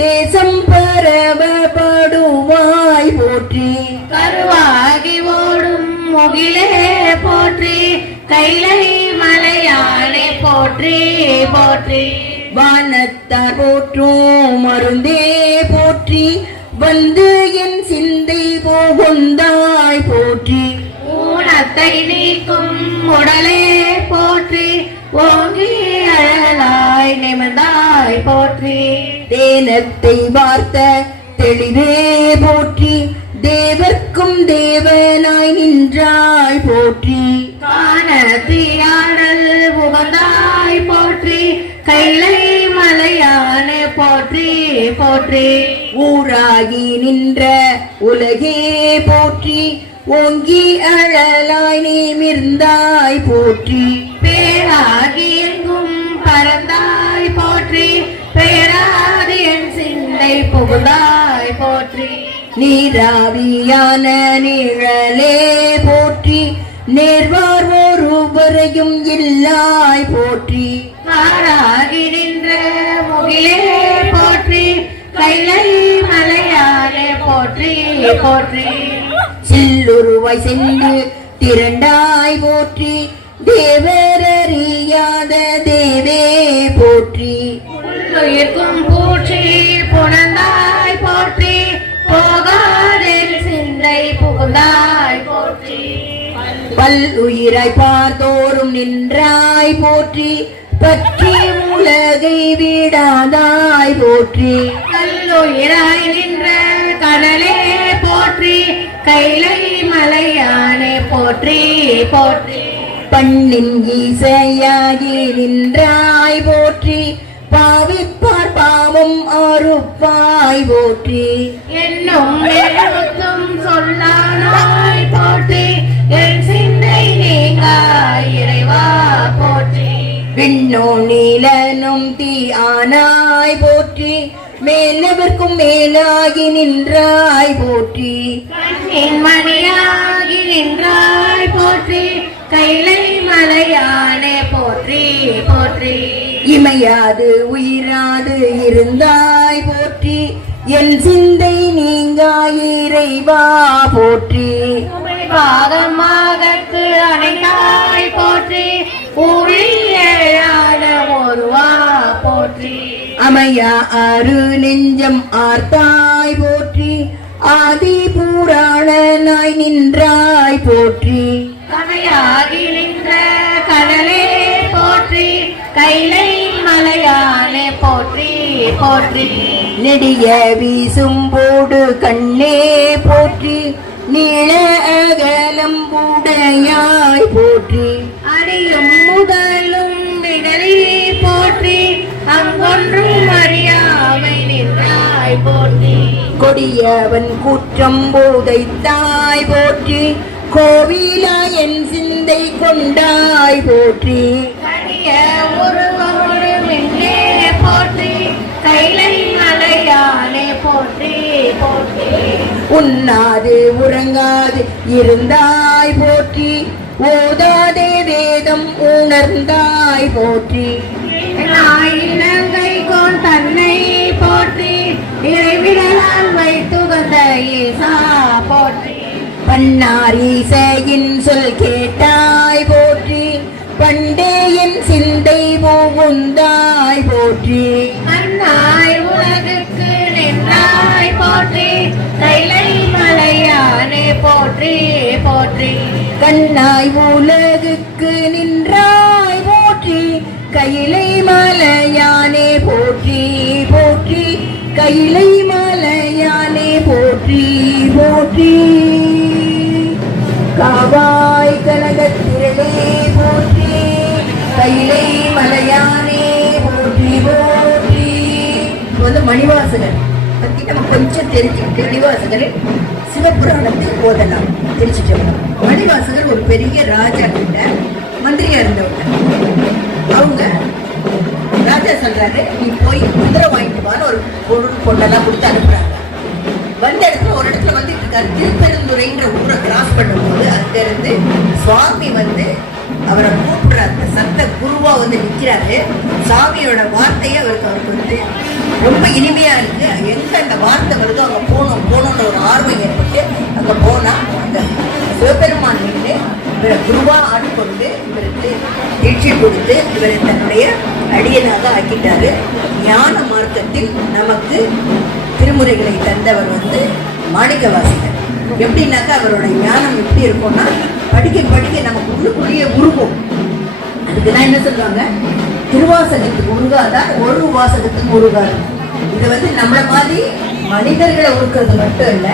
தேசம் பரவப்படுவாய் போற்றி. கருவாகி ஓடும் முகிலே போற்றி கைலை மலையானே போற்றி போற்றி. வானத்தார் போற்றும் மருந்தே போற்றி வந்து என் சிந்தை புகுந்தாய் போற்றி. ஊனத்தை நீக்கும் உடலே போற்றி ஓங்கி அழலாய் நிமிர்ந்தாய் போற்றி. தேனத்தை வார்த்த தெளிவே போற்றி தேவர்க்கும் தேவனாய் நின்றாய் போற்றி. காணத்தியாடல் புகழ்ந்தாய் போற்றி, கைலை மலையானே போற்றி போற்றி. ஊராகி நின்ற உலகே போற்றி, ஓங்கி அழலாய் நிமிர்ந்தாய் போற்றி. பேராகி எங்கும் பறந்தாய் போற்றி, பேராதி என் சிந்தை புகுந்தாய் போற்றி. நீராவியான நிழலே போற்றி, நேர்வார் ஒருவரையும் இல்லாய் போற்றி. மாறாகி நின்ற முகிலே போற்றி, கைலை மலையானே போற்றி போற்றி. சில்லுருவாய் சென்று திரண்டாய் போற்றி, தேவரறியாத தேவே போற்றி. உள்ளுயிர்க்கும் பூற்றி புணர்ந்தாய் போற்றி, போகாதென் சிந்தை புகுந்தாய் போற்றி. பல்லுயிராய் பார்த்தோறும் நின்றாய் போற்றி, பற்றி உலகை விடாதாய் போற்றி. கல்லுயிராய் நின்ற கடலே போற்றி, கைலை மலையானே போற்றி போற்றி. பண்ணின் ஈசையாகி நின்றாய் போற்றி, பாவிப்பார் பாவம் அறுப்பாய் போற்றி. என்னும் எழுத்தும் சொல்லானாய் போற்றி, என் சிந்தை நீங்காய் இறைவா போற்றி. விண்ணோ நீலனும் தீ ஆனாய் போற்றி, மேலவர்க்கும் மேலாகி நின்றாய் போற்றி. கண்ணின் மணியாகி நின்றாய் போற்றி, கைலை மலையானே போற்றி போற்றி. இமையாது உயிராது இருந்தாய் போற்றி, என் சிந்தை நீங்காய் இறைவா போற்றி. பாகமாகத்து அணைந்தாய் போற்றி, ஊழியான ஒருவா போற்றி. அமையா அரு நெஞ்சம் ஆர்த்தாய் போற்றி, ஆதி புராணனாய் நின்றாய் போற்றி. கமையாகி நின்ற கடலே போற்றி, கைலை மலையானே போற்றி போற்றி. நெடிய வீசும் போடு கண்ணே போற்றி, நீள அகலம் உடையாய் போற்றி. அடியும் முதலும் மிடலி போற்றி, அங்கொன்றும் அறியாமை நின்றாய் போற்றி. கொடியவன் குற்றம் போதைத்தாய் போற்றி, கோவிலா என் சிந்தை கொண்டாய் போற்றி. கடிய உருவோடு மின்னே போற்றி, கைலை மலையானே போற்றி போற்றி. உண்ணாது உறங்காது இருந்தாய் போற்றி, ஓதாதே வேதம் உணர்ந்தாய் போற்றி. இலங்கை கோன் தன்னை போற்றி, இறைவிடலால் வைத்துகந்த ஈசா போற்றி. பன்னாரீசையின் சொல் கேட்டாய் போற்றி, பண்டே என் சிந்தை புகுந்தாய் போற்றி. அன்னாய் உலகுக்கு நின்றாய் போற்றி, கைலை மலையானே போற்றி போற்றி. கண்ணாய் உலகுக்கு நின்றாய் போற்றி, கைலை மலையானே போற்றி போற்றி. கைலை மலையானே போற்றி போற்றி. காவாய் கனகத்திரளே போற்றி, கைலை மலையானே போற்றி போற்றி. மணிவாசகர் பத்தி நம்ம கொஞ்சம் தெரிஞ்சுக்கிட்டு மணிவாசகரின் சிவபுராணத்தை ஓதலாம். தெரிஞ்சுட்டோம். மணிவாசகர் ஒரு பெரிய ராஜா கிட்ட மந்திரியா இருந்தவங்க. அவங்க ராஜா சொல்றாரு, நீ போய் குதிரை வாங்கிட்டு வான்னு ஒரு பொருள் பொண்ணெல்லாம் கொடுத்து அனுப்புறாங்க. வந்த இடத்துல ஒரு இடத்துல வந்து திருப்பெருந்துறைன்ற ஊரை கிராஸ் பண்ணும்போது அங்க இருந்து சுவாமி வந்து அவரை கூப்பிடுறாரு. சத்த குருவா வந்து நிக்கிறாரு. சாமியோட வார்த்தையே அவருக்கு வந்து ரொம்ப இனிமையா இருக்கு. எங்க அந்த வார்த்தை வருதோ அங்க போகணும்னு ஒரு ஆர்வம் ஏற்பட்டு அங்க போனா அந்த சிவபெருமான் நின்று இவரை குருவா ஆட்கொண்டு இவருக்கு தீட்சை கொடுத்து இவரை தன்னுடைய அடியனாக ஆக்கிட்டாரு. ஞான மார்க்கத்தில் நமக்கு திருமுறைகளை தந்தவர் வந்து மாணிக்கவாசகர். எப்படின்னாக்கா அவரோட ஞானம் எப்படி இருக்கும்னா படிக்க படிக்க நமக்கு உள்ளுக்குள்ளேயே உருகும். அதுக்குதான் என்ன சொல்லுவாங்க, திருவாசகத்துக்கு உருகாதான் ஒரு வாசகத்துக்கு உருகாது. இது வந்து நம்மள மாதிரி மனிதர்களை உருக்குறது மட்டும் இல்ல,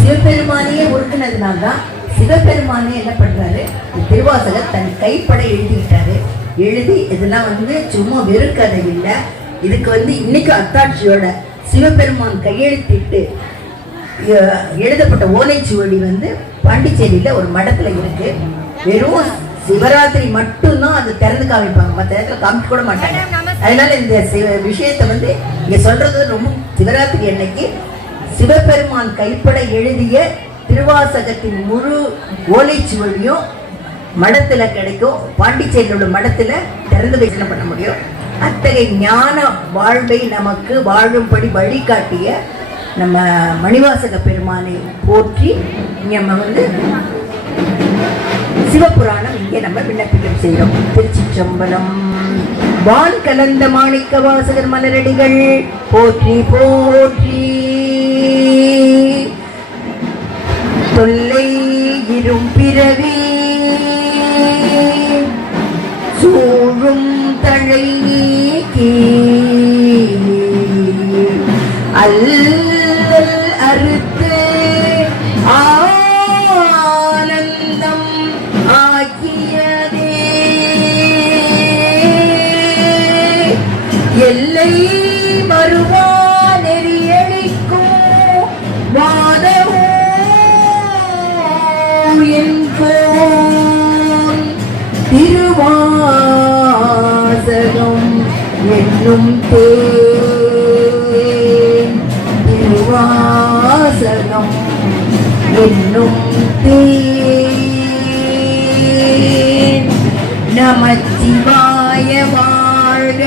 சிவபெருமானையே உருக்குனதுனால தான் சிவபெருமானே என்ன பண்றாரு, திருவாசகர் தன் கைப்பட எழுதிக்கிட்டாரு. எழுதி இதெல்லாம் சும்மா வெறும் கதை இல்லை, இதுக்கு இன்னைக்கு அத்தாட்சியோட சிவபெருமான் கையெழுத்திட்டு எழுதப்பட்ட ஓலைச்சுவடி பாண்டிச்சேரியில ஒரு மடத்துல இருக்கு. வெறும் சிவராத்திரி மட்டும்தான் அது திறந்து காமிப்பாங்க, மற்ற இடத்துல காமிக்க கூட மாட்டாங்க. அதனால இந்த விஷயத்தை இங்க சொல்றது ரொம்ப சிவராத்திரி அன்னைக்கு சிவபெருமான் கைப்பட எழுதிய திருவாசகத்தின் முழு ஓலைச்சுவடியும் மடத்துல கிடைக்கும். பாண்டிச்சேரியில் உள்ள மடத்துல திறந்து வைக்கணும் பண்ண முடியும். அத்தகைய ஞான வாழ்வை நமக்கு வாழும்படி வழிகாட்டிய நம்ம மணிவாசக பெருமானை போற்றி நம்ம சிவபுராணம் இங்கே நம்ம விண்ணப்பிக்கம் செய்யறோம். திருச்சிற்றம்பலம். வான் கலந்த மாணிக்க வாசகர் மலரடிகள் போற்றி போற்றி. தொல்லை இரும் பிறவி சூழும் தழை நீக்கி அல்லல் அறுத்து ஆனந்தம் ஆக்கியதே எல்லை மறுவா நெறியடிக்கும் வாதவோ என்போன் திருவாசகம் என்னும் தேன் திருவாசகம் என்னும் தேன். நமச்சிவாய வாழ்க,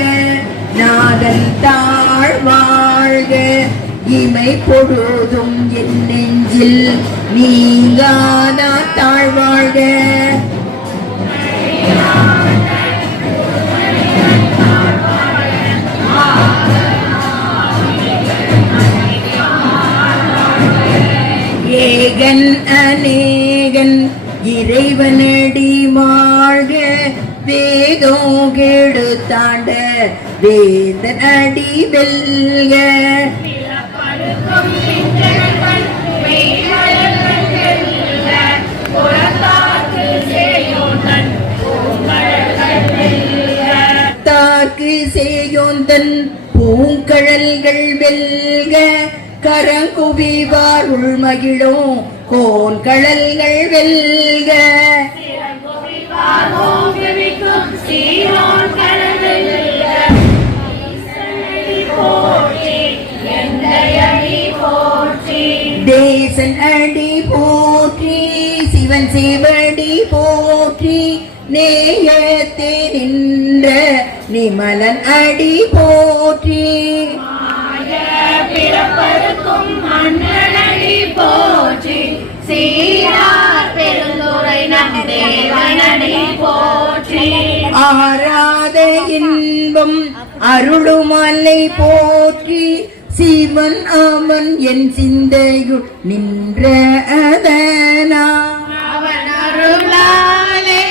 நாதன் தாழ் வாழ்க, இமை பொழுதும் என் நெஞ்சில் நீங்காத தாழ்வாழ்க. ஏகன் அநேகன் இறைவனடி வாழ்க, வேதோ கெடுத்தாண்ட வேதன் அடி வெல்க. தாக்கு சேயோந்தன் பூங்கழல்கள் வெல்க, கரங்குவிவார் உள்மகிழும் கோன் கடல்கள் வெல்க. தேசன் அடி போற்றி, சிவன் சிவடி போற்றி, நேயத்தே நின்ற நிமலன் அடி போற்றி. பிறப்பருக்கும் மன்னனடி போற்றி, சீரார் பெருந்துரை நம் தேவனடி போற்றி. ஆராத இன்பம் அருளுமலை போற்றி, சிவன் அவன் என் சிந்தையுள் நின்ற அதனா. அவன் அருளாலே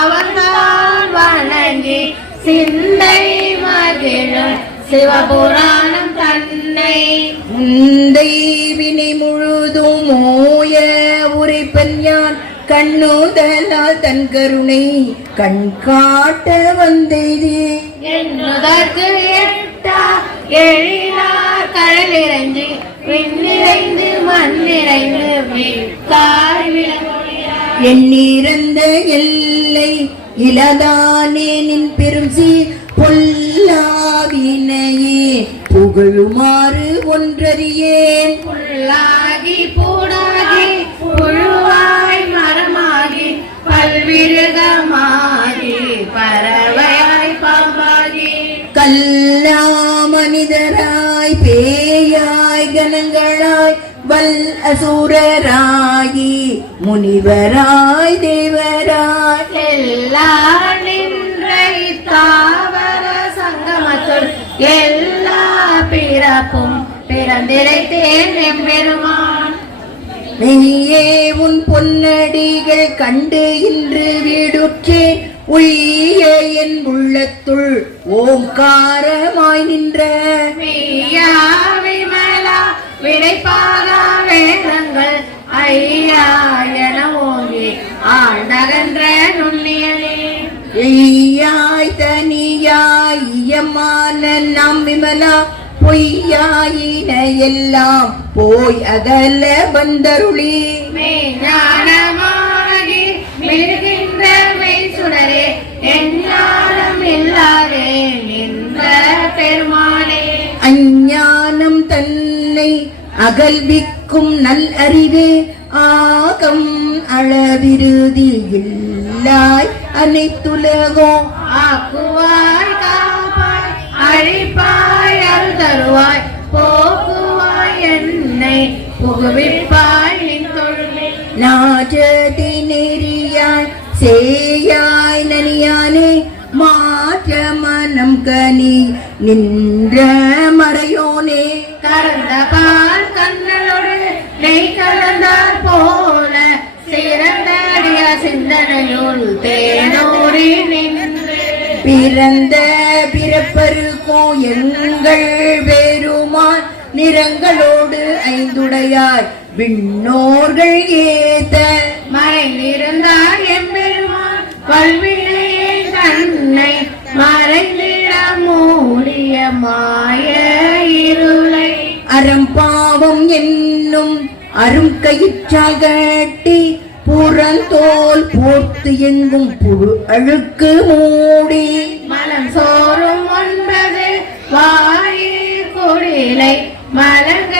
அவன்தான் வணங்கி சிந்தை மகிழும் சிவபுராணம் தன்னை. முந்தை வினை முழுதும் மோய உரைப்பன் யான், கண்ணுதலால் தன் கருணை கண் காட்ட வந்தேதே. என்னுதற்கு எட்டா எழிலார் கடலிறங்கி விண்ணிறைந்து மண்ணிறைந்து விட்டாய் விளங்குகிறார். எண்ணிறந்த எல்லை இலதானே நின் பெரும் சீர் பொல்லாவினையே புகழுமாறு ஒன்றறியேன். புல்லாகி பூடாகி புழுவாய் மரமாகி பல்விருகமாகி பறவையாய் பாம்பாகி கல்லா மனிதராய் பேயாய் கணங்களாய் வல் அசுரராயி முனிவராய் தேவராய் எல்லா நின்ற தாவர சங்கமத்துள் எல்லா பிறப்பும் பிறந்திரைத்தேன் எம்பெருமான். மெய்யே உன் பொன்னடிகள் கண்டு இன்று வீடுற்றேன், உய்ய என் உள்ளத்துள் ஓங்காரமாய் நின்ற மெய்யா விமலா விடைப்பாரா வேதங்கள் ஐயா என ஓங்கி ஆண்டகன்ற நுண்ணியனே. எய்யாய் தனியாய் இயமான நாம் விமலா பொய்யாயின எல்லாம் போய் அகல வந்தருளி மெய்ஞானமாகி மிருகின்ற மெய் சுடரே எஞ்ஞானம் இல்லாதே நின்ற பெருமானே. அஞ்ஞானம் தன்னை அகல்விக்கும் நல் அறிவே ஆகம் அளவிருதி இல்லாய் அனைத்துலகோ ஆக்குவாய் காப்பாய் அழிப்பாய் அருள் தருவாய் போக்குவாய் என்னை புகுவிப்பாய் நின் தொழுவில். நாஜதி நெறியாய் சேயாய் நனியானே மாற்ற மனம் கனி நின்ற மறையோனே. கறந்த பால் கண்ணலோடு நெய் கலந்தார் போல சிறந்த அடிய சிந்தனையுள் தேனூரி நின்று பிறந்த பிறப்பருக்கோ எங்கள் பெருமான் நிறங்களோடு ஐந்துடையாய் விண்ணோர்கள் ஏத்த மறைந்திருந்தார் எம்பெருமான் வல்வினையே தன்னை மறைந்திட மூடிய மாய இருளை. அறம்பாவம் என்னும் அரும் கயிற்றால் கட்டி புறந்தோல் போர்த்து எங்கும் புழு அழுக்கு மூடி மலம் சோறும் ஒன்பது வாயில் குடிலை மலங்க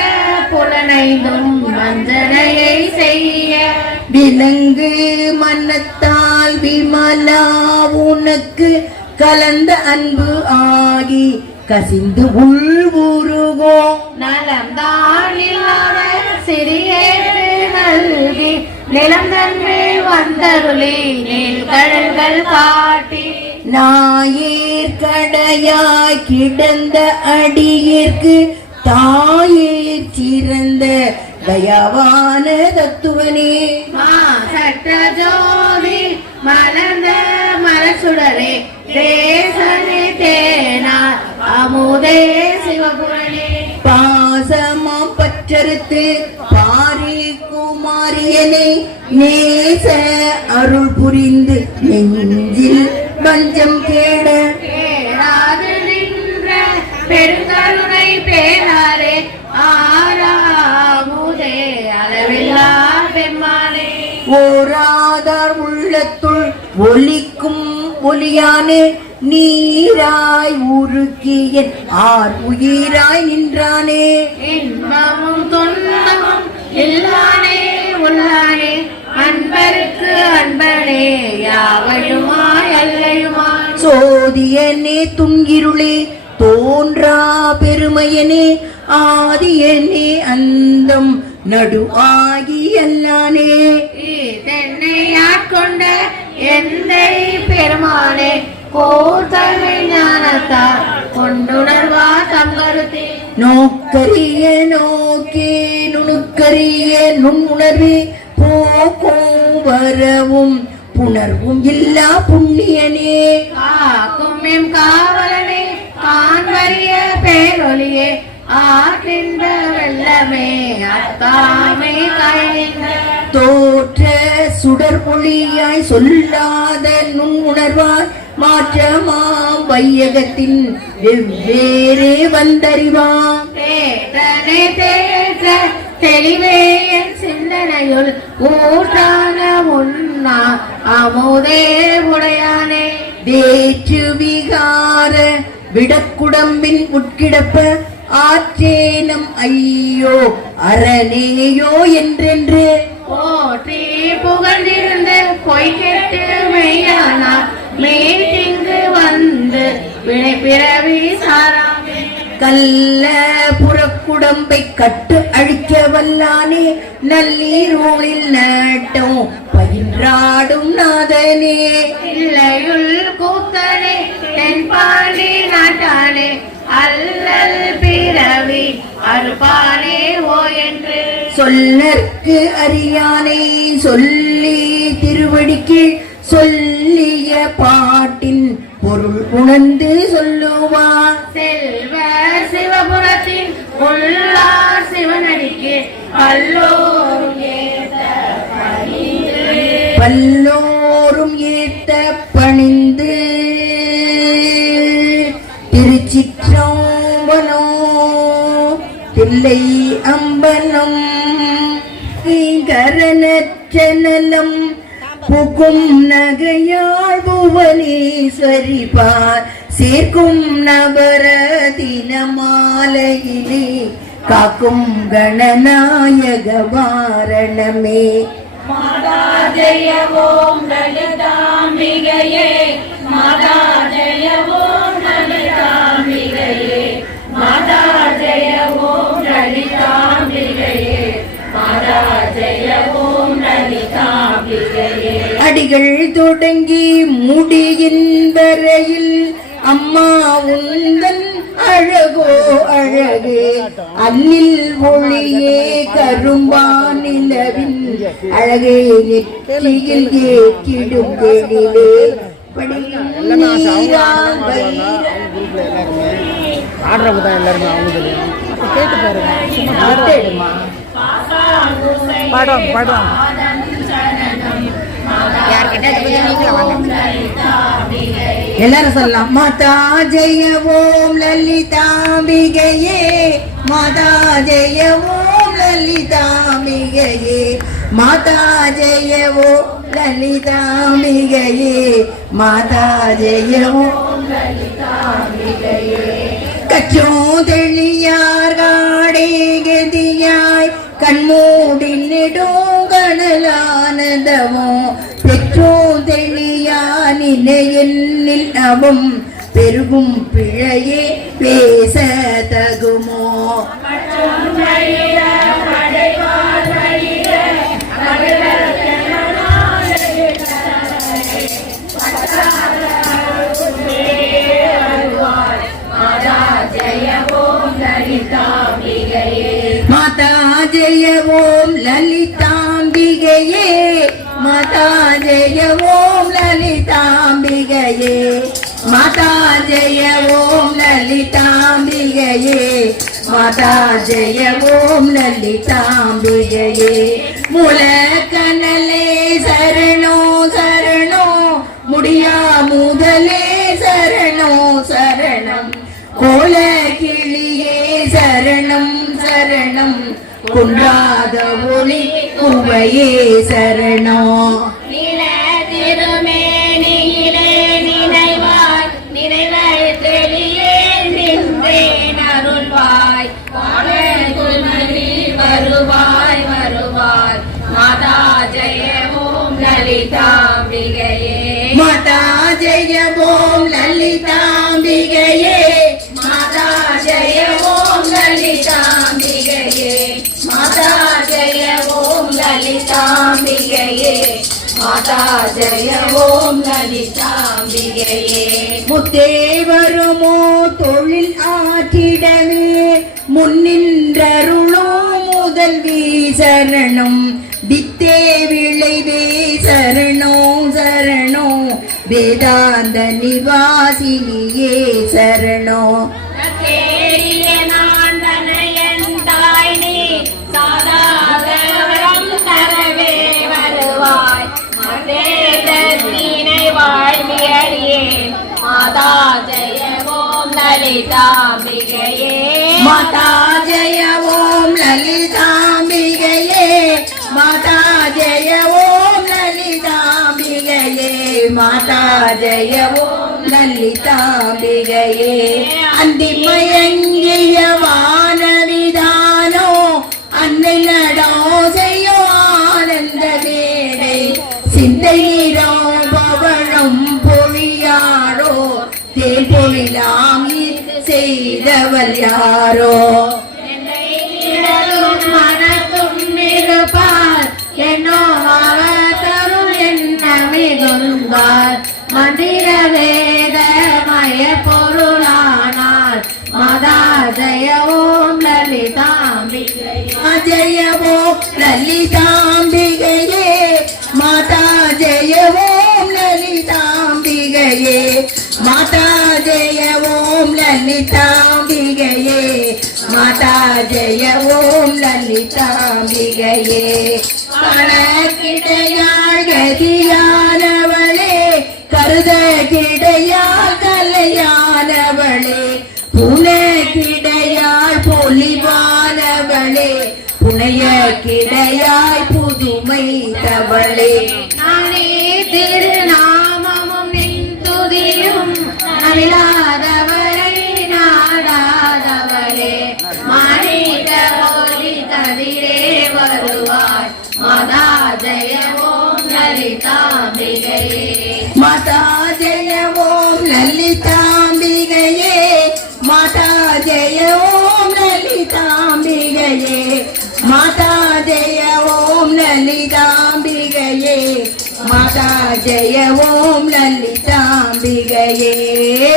புலனைந்தும் வஞ்சனையை செய்ய விலங்கு மனத்தால் விமலா உனக்கு கலந்த அன்பு ஆகி கசிந்து உள்வுருகோ நலம்தான் இல்லாத சிறியேற்று நல்கி நிலம் தன்மை வந்தருளி நீல் கடல்கள் காட்டி நாயேர் கடையாய் கிடந்த அடியிற்கு தாயேர் சிறந்த தயவான தத்துவனே. சட்ட ஜோதி மலர்ந்த மலசுடரே தேசனே தேனார் அமுதே சிவபுரனே. பாசமாம் பற்றறுத்து பாரி குமாரியனே நேச அருள் புரிந்து நெஞ்சில் பஞ்சம் கேட பேராது நின்ற பெருங்கருணை பேராரே ஆறாமுதே அளவில்லா பெம்மானே. ஓராதார் உள்ளத்துள் ஒலிக்கும் ஒலியானே நீராய் உருக்கிய ஆர் உயிராய் நின்றானே. இன்பமும் துன்பமும் இல்லானே உள்ளானே அன்பருக்கு அன்பனே யாவையுமாய் அல்லையுமாய். சோதியனே துன்கிருளே தோன்றா பெருமையனே ஆதியனே அந்தம் நடு ஆகி அல்லானே. தென்னை ஆட்கொண்ட எந்தை பெருமானே கோர்த்தமை ஞானத்தார் கொண்டுணர்வா தங்கருத்தே. நோக்கரிய நோக்கே நுணுக்கரிய நுண்ணுணர்வே போக்கும் வரவும் புணர்வும் இல்லா புண்ணியனே. காக்கும் எம் காவலனே காண்பரிய பேரொலியே ஆற்றின்ற வெள்ளமே அத்தாமே காய்ந்த தோற்ற சுடர் மொழியாய் சொல்லாத நுண்ணுணர்வாய் மாற்றமாம் வையகத்தின் வெவ்வேறு வந்தறிவாம். தேற்றனை தேற்ற தெளிவே என் சிந்தனையுள் ஊற்றான உண்ணா அமுதே உடையானே. வேற்று விகார விடக்குடம்பின் உட்கிடப்ப ஆற்றேனம் ஐயோ அரணேயோ என்றென்று போற்றி புகழ்ந்திருந்து பொய் கெட்டு மெய்யானார் மேட்டிங்கு வந்து வினை பிறவி சாராமே. கல்ல புறக்குடம்பை கட்டு அழிக்க வல்லானே நல்லீரோளில் நாட்டம் பயின்றாடும் நாதனே. இல்லையுள் கூத்தனே தென்பாண்டி நாட்டானே அல்லல் பிறவி அறுப்பானே ஓ என்று சொல்லற்கு அறியானை சொல்லி திருவடிக்கு சொல்லிய பாட்டின் பொருள் உணர்ந்து சொல்லுவான். செல்வ சிவபுரத்தின் உள்ளார் சிவனடி பல்லோரும் ஏத்த பணிந்து பல்லோரும் ஏத்த பணிந்து திருச்சிற்றம்பலம் தில்லை அம்பலம் கரணற்ற நலம் புகும் நகையாள் புவனேஸ்வரி பார் சேர்க்கும் நவரதின மாலையிலே காக்கும் கணநாயக வாரணமே. மாதா ஜெய ஓம் லலிதாம்பிகையே மாதா ஜெய ஓம் லலிதாம்பிகையே மாதா ஜெய ஓம் லலிதாம்பிகையே மாதா ஜெய ஓம் லலிதாம்பிகையே. அடிகள் தொடங்கி முடியின் வரையில் அம்மா உந்தன் அழகோ அழகே அன்னில் ஒளியே கரும்பா நிலவின் அழகே நெற்றியில் ஏற்றிடும் எழிலே பாடுவாங்க பாடுவாங்க. எல்லாரும் சொல்லலாம். மாதா ஜெய ஓம் லலிதாம்பிகையே மாதா ஜெய ஓம் லலிதாம்பிகையே மாதா ஜெய ஓம் லலிதாம்பிகையே மாதா ஜெய ஓம் லலிதாம்பிகையே. கச்சோ தெளியார் காடே கதியாய் கண்மூடி நெடுங்கடலானதமோ பெற்றோ தெளியானினையில் அவம் பெருகும் பிழையே பேச தகுமோ. மாதா ஜெய ஓம் லலிதாம்பிகையே மாதா ஜெய ஓம் லலிதாம்பிகையே மாதா ஜெய ஓம் லலிதாம்பிகையே மாதா ஜெய ஓம் லலிதாம்பிகையே. மூலக்கனலே சரணோ சரணோ முடியா முதலே சரணோ சரணம் கோல கிளியே சரணம் சரணம் குன்றாத ஒளி குவையே சரணோ. நில திருமேனியிலே நினைவாய் நினைவை தெளியே நின்றேன் அருள்வாய் வாழி வருவாய் வருவாய் மாதா ஜெய ஓம் லலிதாம்பிகையே மாதா ஜெய ஓம் லலிதாம்பிகையே மாதா ஜெய ஓம் லலிதாம்பிகையே மாதா ஜெய ஓம் லலிதாம்பிகையே மாதா ஜெய ஓம் லலிதாம்பிகையே. முத்தே வருமோ தொழில் ஆற்றிடவே முன்னின்றருளோ முதல்வி சரணம் வித்தே விளைவே சரணோ சரணோ வேதாந்த நிவாசினியே சரணோ. தேறிய நான் தனையன் தாய் நீ சாதாரணம் தரவே வருவாய் மதேதீனை வாழ்வியடியே மாதா ஜெய ஓம் லலிதாம்பிகையே மாதா ஜெய ஓம் லலிதாம்பிகையே மாதா ஜெய ஓம் லலிதாம்பிகையே மாதா ஜெய ஓம் லலிதாம்பிகையே. அந்திமயங்கிய வானவிதானோ அன்னை நடோ செய்யோ ஆனந்த மேடை சிந்தை நீரோ பவளம் பொழியாரோ தேன் பொழிலாம் செய்தவள் யாரோ. மனத்தும் மிகுப்பார் என்னோ அவதரும் என்ன மிகுந்தார் மந்திர வேத மய பொருளானார் மாதா ஜெய ஓம் லலிதாம்பிகையே ஜெய ஓம் லலிதாம்பிகையே மாதா ஜெய ஓம் லலிதாம்பிகையே மாதா ஜெய ஓம் லலிதாம்பிகையே மாதா ஜெய ஓம் லலிதாம்பிகையே கணக்கிடையாள் கதியானவளே கருத கிடையாள் கலையானவளே புன கிடையாள் பொலிவானவளே புனைய கிடையாய் புதுமை தவளே நானே திருநாமமும் நின் துதியும் அழியாதவரை நாடாதவளே மாணிக்க ஒளி கதிரே வருவாய் மாதா ஜெய ஓம் லலிதாம்பிகையே மாதா ஜெய ஓம் லலிதாம்பிகையே மாதா ஜெய ஓம் லலிதாம்பிகையே மாதா ஜெய ஓம் லலிதாம்பிகையே மாதா ஜெய ஓம் லலிதாம்பிகையே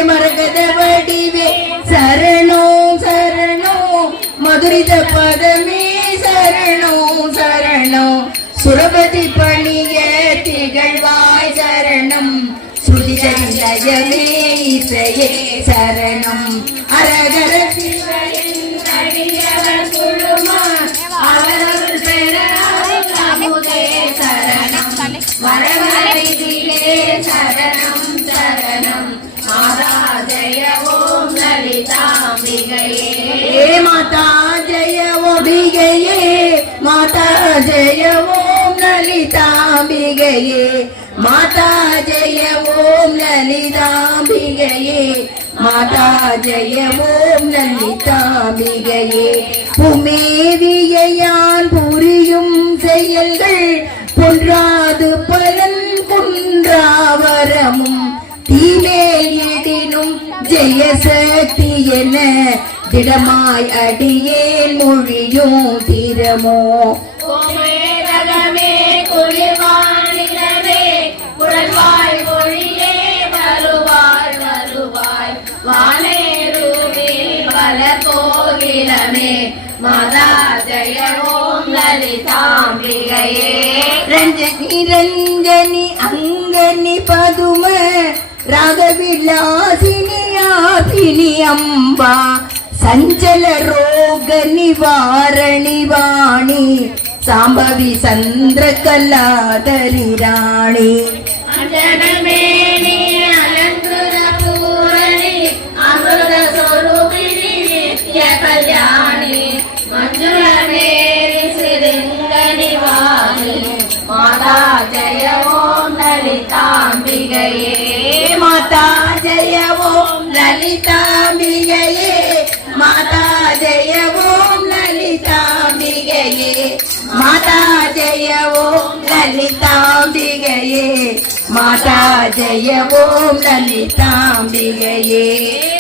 மரகத வடிவே சரணோ சரணோ மதுரித பதமே சரணோ சரணோ சுரபதி பணிய திகழ்வாய் சரணம் ஸ்ருதிஜலயமே இசையே சரணம் அரகர சிவனின் அடியவர் குழுமா அவரருள் பெற அமுதே சரணம் வரவரிதிலே சரணம் சரணம் மாதா ஜெய ஓம் லலிதாம்பிகையே மாதா ஜெய ஓம்பிகையே மாதா ஜெய ஓம் லலிதாம்பிகையே மாதா ஜெய ஓம் லலிதாம்பிகையே மாதா ஜெய ஓம் லலிதாம்பிகையே புமேவியான் புரியும் செயல்கள் பொன்றாது பலன் குன்றாவரமும் தீமேயிடினும் ஜெயசக்தி என திடமாய் அடியேன் மொழியும் தீரமோ கோமேதகமே குளிர்வானிலவே குழல்வாய் மொழியே வருவாய் வருவாய் வானேருவில் பல கோகிலமே மாதா ஜெய ஓம் லலிதாம்பிகையே ரஞ்சனி ரஞ்சனி அங்கனி பதும ராகவிலாசினி ஆபினி அம்பா சஞ்சல ரோக நிவாரணி வாணி சாம்பவி சந்திர கலாதரி ராணி அஞ்சனமேனி அலங்குர பூரணி அமிர்த சொரூபிணி நித்ய கல்யாணி மஞ்சுள மேரி சிறுங்கனி வாணி மாதா ஜெய ஓம் லலிதாம்பிகையே மாதா ஜெய ஓம் லலிதாம்பிகையே மாதா ஜெய ஓம் லலிதாம்பிகையே மாதா ஜெய ஓம் லலிதாம்பிகையே மாதா ஜெய ஓம் லலிதாம்பிகையே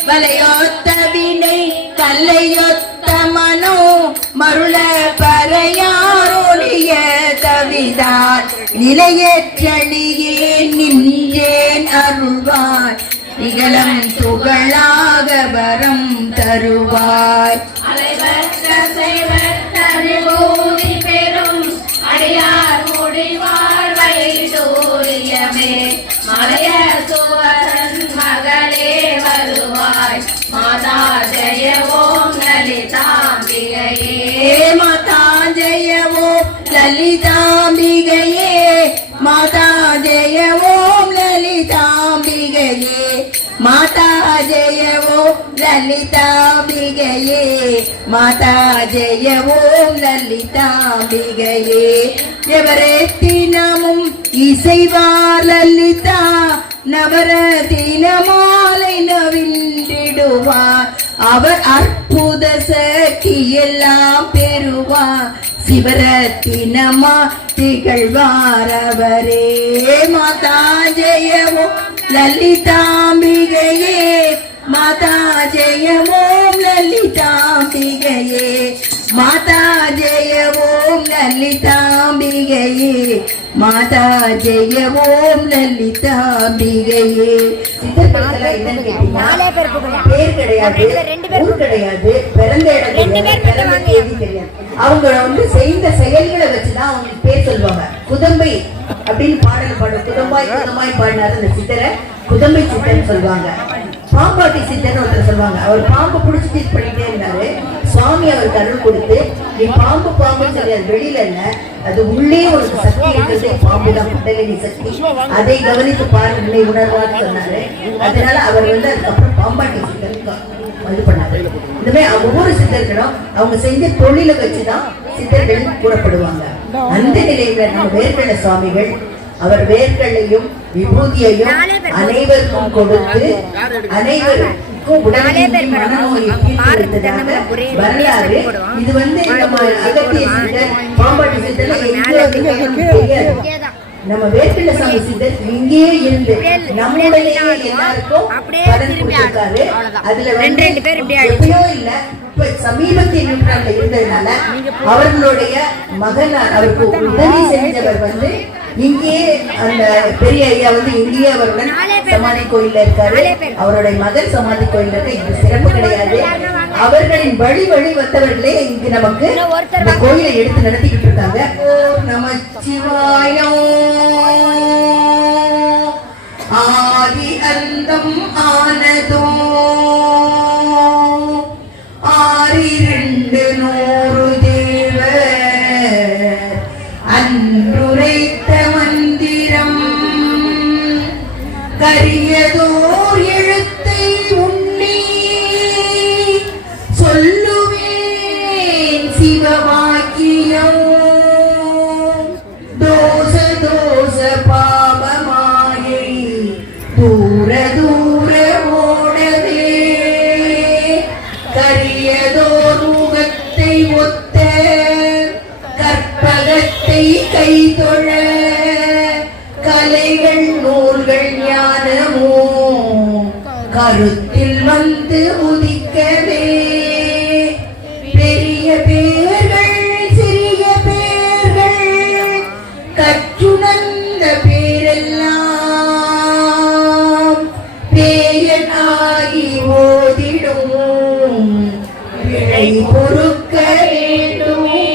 வலையொத்த வினை கல்லையொத்த மனோ மருள பறையாரோடிய தவிதார் நிலையற்றணியே நின்றேன் அருள்வாய் நிகழம் துகளாக வரம் தருவாய் அலைவற்ற செய்வற்ற விபூதி பெறும் அடியார் முடிவார் வைடூரியமே மலைய சுவரன் மகளே வருவாய் மாதா ஜெய ஓம் லலிதாம்பிகையே மாதா ஜெய ஓம் லலிதாம்பிகையே மாதா ஜெய ஓம் லலிதாம்பிகையே மாதா ஜெய ஓம் லலிதாம்பிகையே மாதா ஜெய ஓம் லலிதாம்பிகையே எவரேத்தினமும் இசைவார் லலிதா நவரத்தின மாலை நவின்றிடுவார் அவர் அற்புத சக்தி எல்லாம் பெறுவார் சிவரத்தினமா திகழ்வார் அவரே மாதா ஜெய ஓம் லலிதாம்பிகையே மாதா ஜெய ஓம் லலிதாம்பிகையே மாதா ஜெய ஓம் லலிதாம்பிகையே மாதா ஜெய ஓம் லலிதாம்பிகையே பேர் கிடையாது, ஊர் கிடையாது, பிறந்த இடம் தெரியாது. அவங்க செய்த செயல்களை வச்சுதான் அவங்க பேர் சொல்லுவாங்க. குதம்பை அப்படின்னு பாடல் பாடும். குதம்பாய் குதம்பாய் பாடினாரு அந்த சித்தரை குதம்பை சித்தர்னு சொல்லுவாங்க. பாம்பாட்டி சித்தர்னு ஒருத்தர் சொல்லுவாங்க. அவர் பாம்பு பிடிச்சிட்டு இது பண்ணிட்டே இருந்தாரு. சுவாமி அவருக்கு அருள் கொடுத்து, நீ பாம்பு பாம்புன்னு சொல்லி அது வெளியில இல்ல, அது உள்ளே ஒரு சக்தி இருக்கிறது, பாம்பு தான் குண்டலினி சக்தி, அதை கவனித்து பாருங்களை உணர்வான்னு சொன்னாரு. அதனால அவர் அதுக்கப்புறம் பாம்பாட்டி சித்தருக்கு இது பண்ணாரு. இனிமே ஒவ்வொரு சித்தர்களும் அவங்க செஞ்ச தொழிலை வச்சுதான் சித்தர்கள் கூறப்படுவாங்க. அந்த நிலையில நம்ம வேர்க்கடலை சுவாமிகள் அவர் வேர்களையும் விபூதியையும் அனைவருக்கும் கொடுத்து அனைவருக்கும் உடனடியாக மனநோயை தீர்த்ததாக வரலாறு. இது நம்ம அகத்திய சித்தர், பாம்பாட்டி சித்தர், நம்ம வேர்க்கடலை சாமி சித்தர் இங்கேயே இருந்து நம்முடைய எல்லாருக்கும் பலன் கொடுத்திருக்காரு. அதுல எப்பயோ இல்ல, இப்ப சமீபத்திய நூற்றாண்டுல இருந்ததுனால அவர்களுடைய மகனார் அவருக்கு உதவி செஞ்சவர் இங்கேயே அந்த பெரிய ஐயா இங்கேயே அவருடன் சமாதி கோயில்ல இருக்காரு. அவருடைய மகன் சமாதி கோயில் இருக்க இது சிறப்பு கிடையாது. அவர்களின் வழி வந்தவர்களே இங்கு நமக்கு இந்த கோயிலை எடுத்து நடத்திக்கிட்டு இருக்காங்க. ஓம் நமச்சிவாயம். ஆதி அந்தம் ஆனதோ ஆறிரண்டு நூறு தேவர் அன்றுரைத்த மந்திரம் கரியதோர் எழுத்தை உண்ணி சொல்லுவேன் சிவவாக்கியம். தோச தோச பாபமாயை தூர தூர ஓடவே கரியதோர் முகத்தை ஒத்த கற்பகத்தை கைதொழ கலைகள் நூல்கள் ஞானமோ கருத்தில் உதிக்கவே பெரிய பேர்கள் சிறிய பேர்கள் கற்றுணர்ந்த பேரெல்லாம் பேயனாகி ஓதிடும் விளை பொறுக்க வேண்டுமே.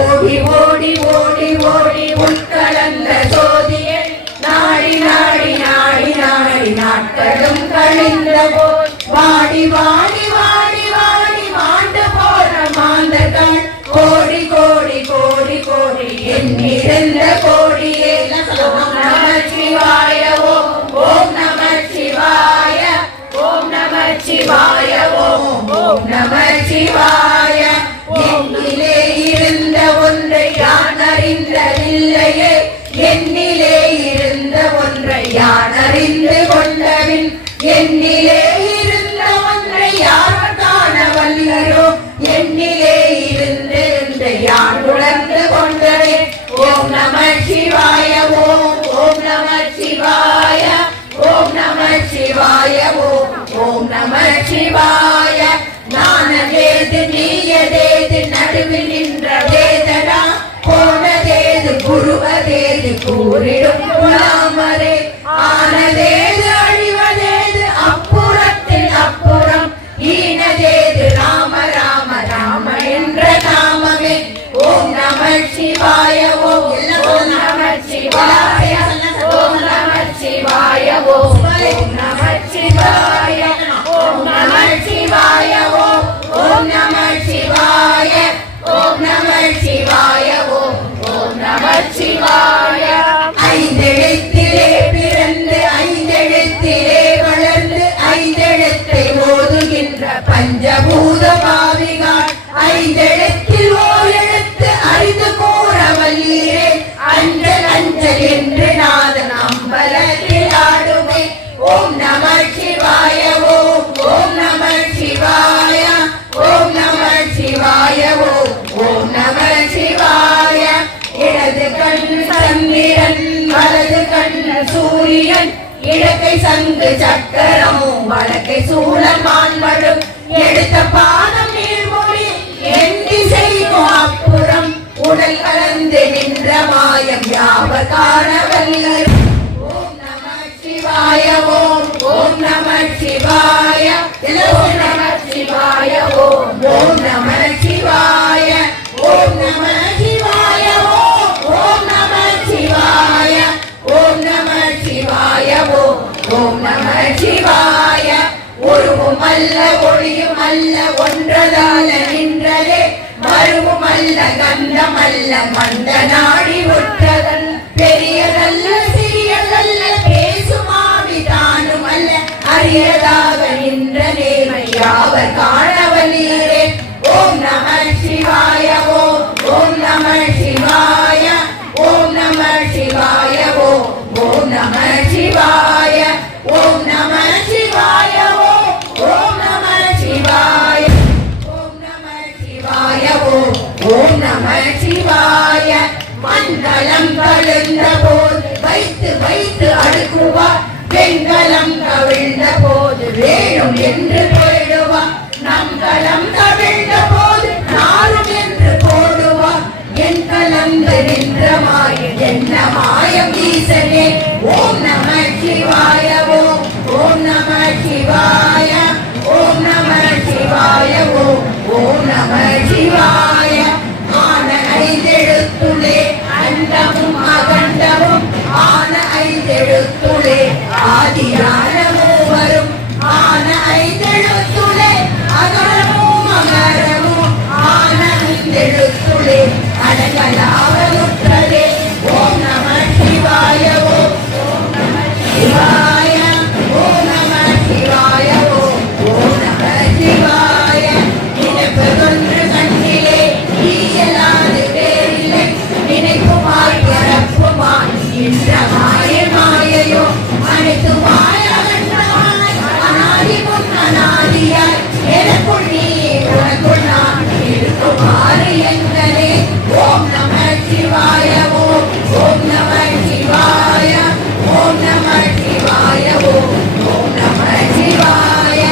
ஓடி ஓடி ஓடி ஓடி உட்கலந்த சோதியை நாடி நாடி நாடி நாடி நாட்களும் கழிந்த போல் வாடி வாடி வாடி வாடி மாண்டு போன மாந்தர்கள் கோடி கோடி கோடி கோடி எண்ணிறந்த கோடியே. ஓம் நம சிவாய. ஓம் நம சிவாய. ஓம் நம சிவாய. ஓம் நம சிவாய. என்னிலே இருந்த ஒன்றை யான் அறிந்ததில்லையே, என்னிலே இருந்த ஒன்றை யான் அறிந்து கொண்டபின் என்னிலே இருந்த ஒன்றை யார் காண வல்லரோ, என்னிலே இருந்த யான் உணர்ந்து கொண்டதே. ஓம் நம சிவாய. ஓம் நம சிவாய. ஓம் நம சிவாய. ஓம் நம சிவாய. நானதேது நீயதேது நடுவில் நின்ற வேதனா போனதேது குருவதேது கூறிடும் குலாமரே ஆனதேது அழிவதேது அப்புறத்தில் அப்புறம் ஈனதேது ராம ராம ராம என்ற நாமமே. ஓம் நம சிவாய. ஓம் நம சிவாய. ஓம் நம சிவாய. ஓம் நம சிவாய. ஓம் நம சிவாய. ஓம் நம சிவாய. ஓம் நம சிவாய. ஓம் நம சிவாய. ஐந்தெழுத்திலே பிறந்து ஐந்தெழுத்திலே வளர்ந்து ஐந்தெழுத்தை ஓதுகின்ற பஞ்சபூத பாவிகாள் ஐந்தெழுத்தில் ஓர் எழுத்து அறிந்து கூற வல்லீரே. அஞ்சல் அஞ்சல் என்று நாதன் அம்பலத்தில் ஆடுமே. ஓம் நம சிவாய. ஓம் நம சிவாய. ஓம் நம சிவாய. ஓம் நம சிவாய. இடது கண் சந்திரன் வலது கண் சூரியன் இடக்கை சங்கு சக்கரம் வடக்கை சூழமான் வழும் எடுத்த பாதம் நீர்மொழி எண்டி செய்யும் அப்புறம் உடல் கலந்து நின்ற மாயம் யாவர் காணவல்லர். ஓம் நம சிவாய. ஓம் நம சிவாய. ஓம் நம சிவாய. ஓம் நம சிவாய. ஓம் நம சிவாய. ஓம் நம சிவாய. ஓம் நம சிவாய. ஓம் அல்ல ஒன்றதால நின்றதே மருவும் அல்ல கந்தமல்ல மந்த நாடி ஒற்றதன் பெரியதல்ல சிறியதல்ல பேசுமாவிதானும் அல்ல அரியதாக நின்ற நேமை யாவர் காணவலீரே ஓம் நம சிவாய ஓம் நம சிவாய ஓம் நம சிவாய ஓம் நம சிவாய ஓம் நம சிவாய ஓம் நம சிவாய ஓம் நம சிவாய ஓம் நம சிவாய மங்களம் கழுந்த போது வைத்து வைத்து அடுக்குவார் வெண்கலம் கவிழ்ந்த போது வேணும் என்று போயிடுவார் நம் கவிழ்ந்த போது நாளும் என்று போடுவார் என் கலந்த நின்ற மாய என்ன மாயம் ஈசனே ஓம் நம சிவாய ஓம் நம சிவாய ஓம் நம சிவாய ஓம் நம சிவாய ஆன ஐந்தெழுத்துளே அண்டமும் அகண்டமும் ஆன ஐந்தெழுத்துளே ஆதியான மூவரும் ஆன ஐந்தெழுத்துளே அகரமும் அகரமும் ஆன ஐந்தெழுத்துளே அடங்கலாவதுற்றதே ஓம் நம சிவாய ஓம் நம சிவாய ஓம் நம சிவாய ஓம் நம சிவாய நினைப்பதொன்று கண்ணிலே ஈயலாது வேறில்லை நினைப்புமாய் பரப்புமாய் என்ற மாயையோ அனைத்து மாய அனாதி முன் அனாதியாய் எனக்குள் நீ உனக்குள் நான் இருக்குமாறு எங்களே ஓம் நம சிவாய ஓம் நம சிவாய ஓம் நம சிவாய ஓம் நம சிவாய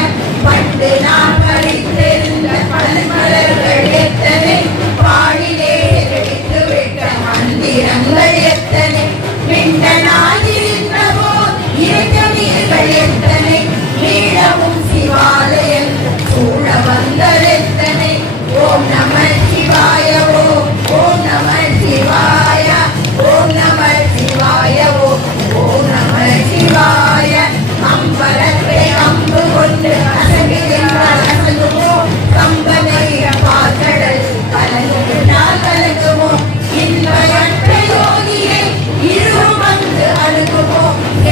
பண்டு நான் படித்திருந்த பல்மலர்கள் எத்தனை பாடிலே கிடைத்து விட்ட மந்திரங்கள் எத்தனை மிண்ட நாதிருந்தவோ இயக்கவீர்கள் எத்தனை நீளமும் சிவாலயம் சூழ வந்ததெத்தனை ஓம் நம சிவாய ஓம் நம சிவாய ஓம் நம சிவாய ஓம் நம சிவாய அம்பலத்தை அம்பு கொண்டு அசங்குகின்ற அசங்குமோ கம்பனை பாக்கடல் கலங்குகின்றால் கலங்குமோ இன்பயற்ற யோகியை இருவும் வந்து அணுகுமோ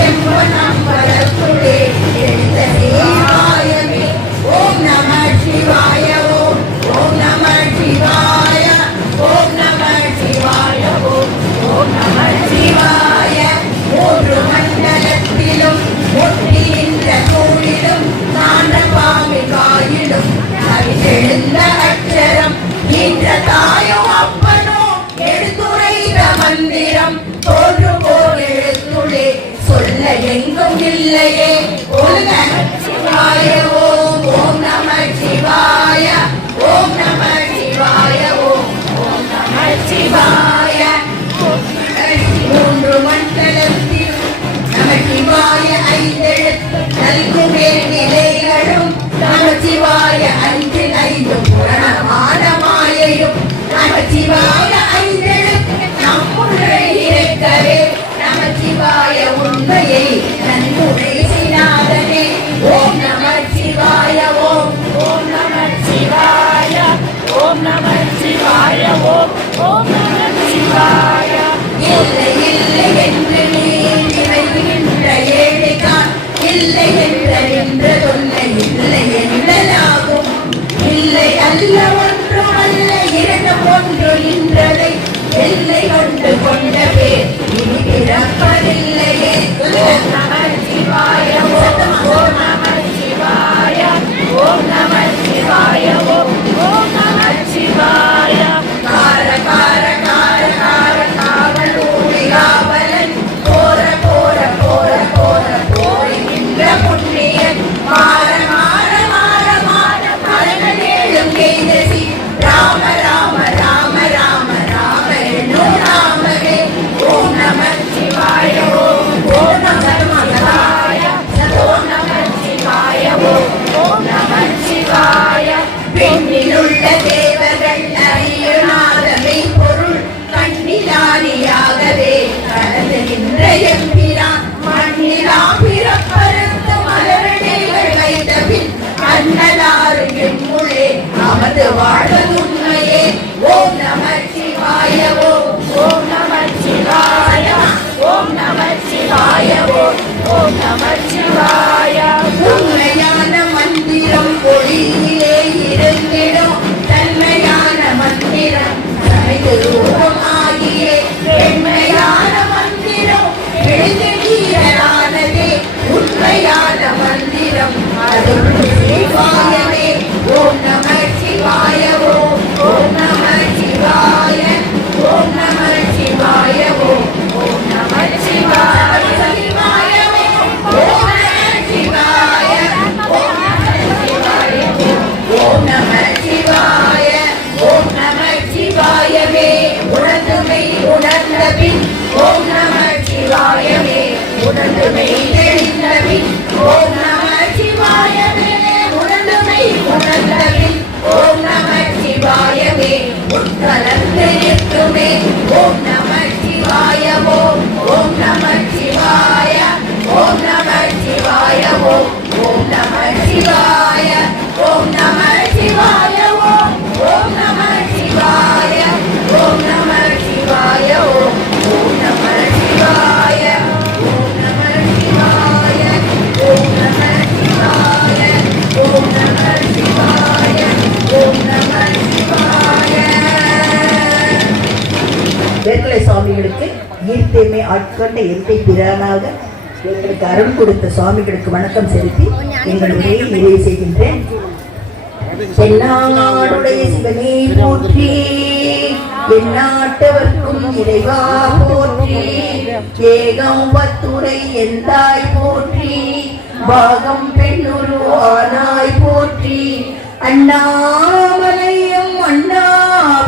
எம்பன் அம்பலத்துளே எழுந்த சிவாயமே ஓம் நம சிவாய ஓம் நம சிவாய ஓம் நம சிவாய ஓம் நம சிவாய மூன்று மண்டலத்திலும் ஒட்டி நின்ற தூளிலும் நான்ற பாம்பு காயிலும் அறிந்தெழுந்த அக்ஷரம் நின்ற தாயோ அப்பனோ எடுத்துரைத்த மந்திரம் தோன்று போல் எழுத்துளே சொல்ல எங்கும் இல்லையே ஓம் நம சிவாய ஓம் நம சிவாய ஓம் நம சிவாய ஓம் நம சிவாய மூன்று மண்டலத்தில் நம சிவாய ஐந்தெழுத்து நல்குமே நிலைகளும் நம சிவாய அஞ்சில் ஐந்து புரணமான மாயையும் நம சிவாய ஐந்தெழுத்து நம்முடைய இருக்கவே நம சிவாய உண்மையை நன்முறை சிநாதனே ஓம் நம சிவாய ஓம் நம சிவாய ஓம் நம சிவாய ஓம் நம சிவாய இல்லை இல்லை என்று நீ நிறைகின்ற ஏழைதான் இல்லை என்ற தொல்லை இல்லை என்றலாகும் இல்லை அல்ல ஒன்றும் அல்ல இரண்டு ஒன்று நின்றதை எல்லை கொண்டு கொண்ட பேர் இனி பிறப்பதில்லையே ஓம் நம சிவாய ஓம் நம சிவாய ஓம் நம சிவாய ஓம் நம சிவாய கார கார கார கார காவல் ஊழி காவலன் போர போர போர போர போரின்ற புண்ணியன் மாற மாற மாற மாற மரணேழும் கேதசி ராம ராம ராம ராம ராம என்னும் ராமவே ஓம் நம சிவாய உட்கலந்து நிற்குமே. ஓம் நம சிவாய ஓம். ஓம் நம சிவாய. ஓம் நம சிவாய ஓம். ஓம் நம சிவாய. ஓம் நம சிவாய ஓம். ஓம் நம சிவாய. ஓம் நம சிவாய ஓம். ஓம் நம சிவாய. ஓம் நம சிவாய. ஓம் நம சிவாய. ஓம் நம சிவாய. ஓம் நம சிவாய. வேர்க்கலை சுவாமிகளுக்கு ஈர்த்தேமை ஆட்கொண்ட எந்தை பிரானாக எங்களுக்கு அருள் கொடுத்த சுவாமிகளுக்கு வணக்கம் செலுத்தி எங்கள் உரையை நிறைவு செய்கின்றேன். தென்னாடுடைய சிவனே போற்றி. எந்நாட்டவர்க்கும் இறைவா போற்றி. ஏகம் பத்துரை எந்தாய் போற்றி. பாகம் பெண்ணுரு ஆனாய் போற்றி. அண்ணாமலையும் அண்ணா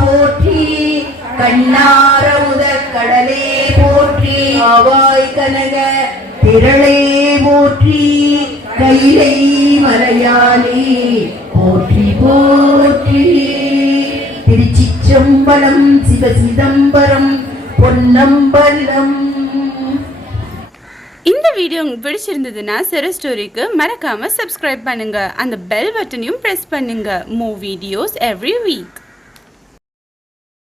போற்றி. கண்ணார முதற் கடலே போற்றி. ஆவாய் கனக திரளே போற்றி. கைலை மலையாளி போற்றி போற்றி. திருச்சிற்றம்பலம் சிவ சிதம்பரம் பொன்னம்பலம். இந்த வீடியோ உங்களுக்கு பிடிச்சிருந்ததுன்னா சிறு ஸ்டோரிக்கு மறக்காம சப்ஸ்கிரைப் பண்ணுங்க. அந்த பெல் பட்டனையும் பிரஸ் பண்ணுங்க. Move videos every week.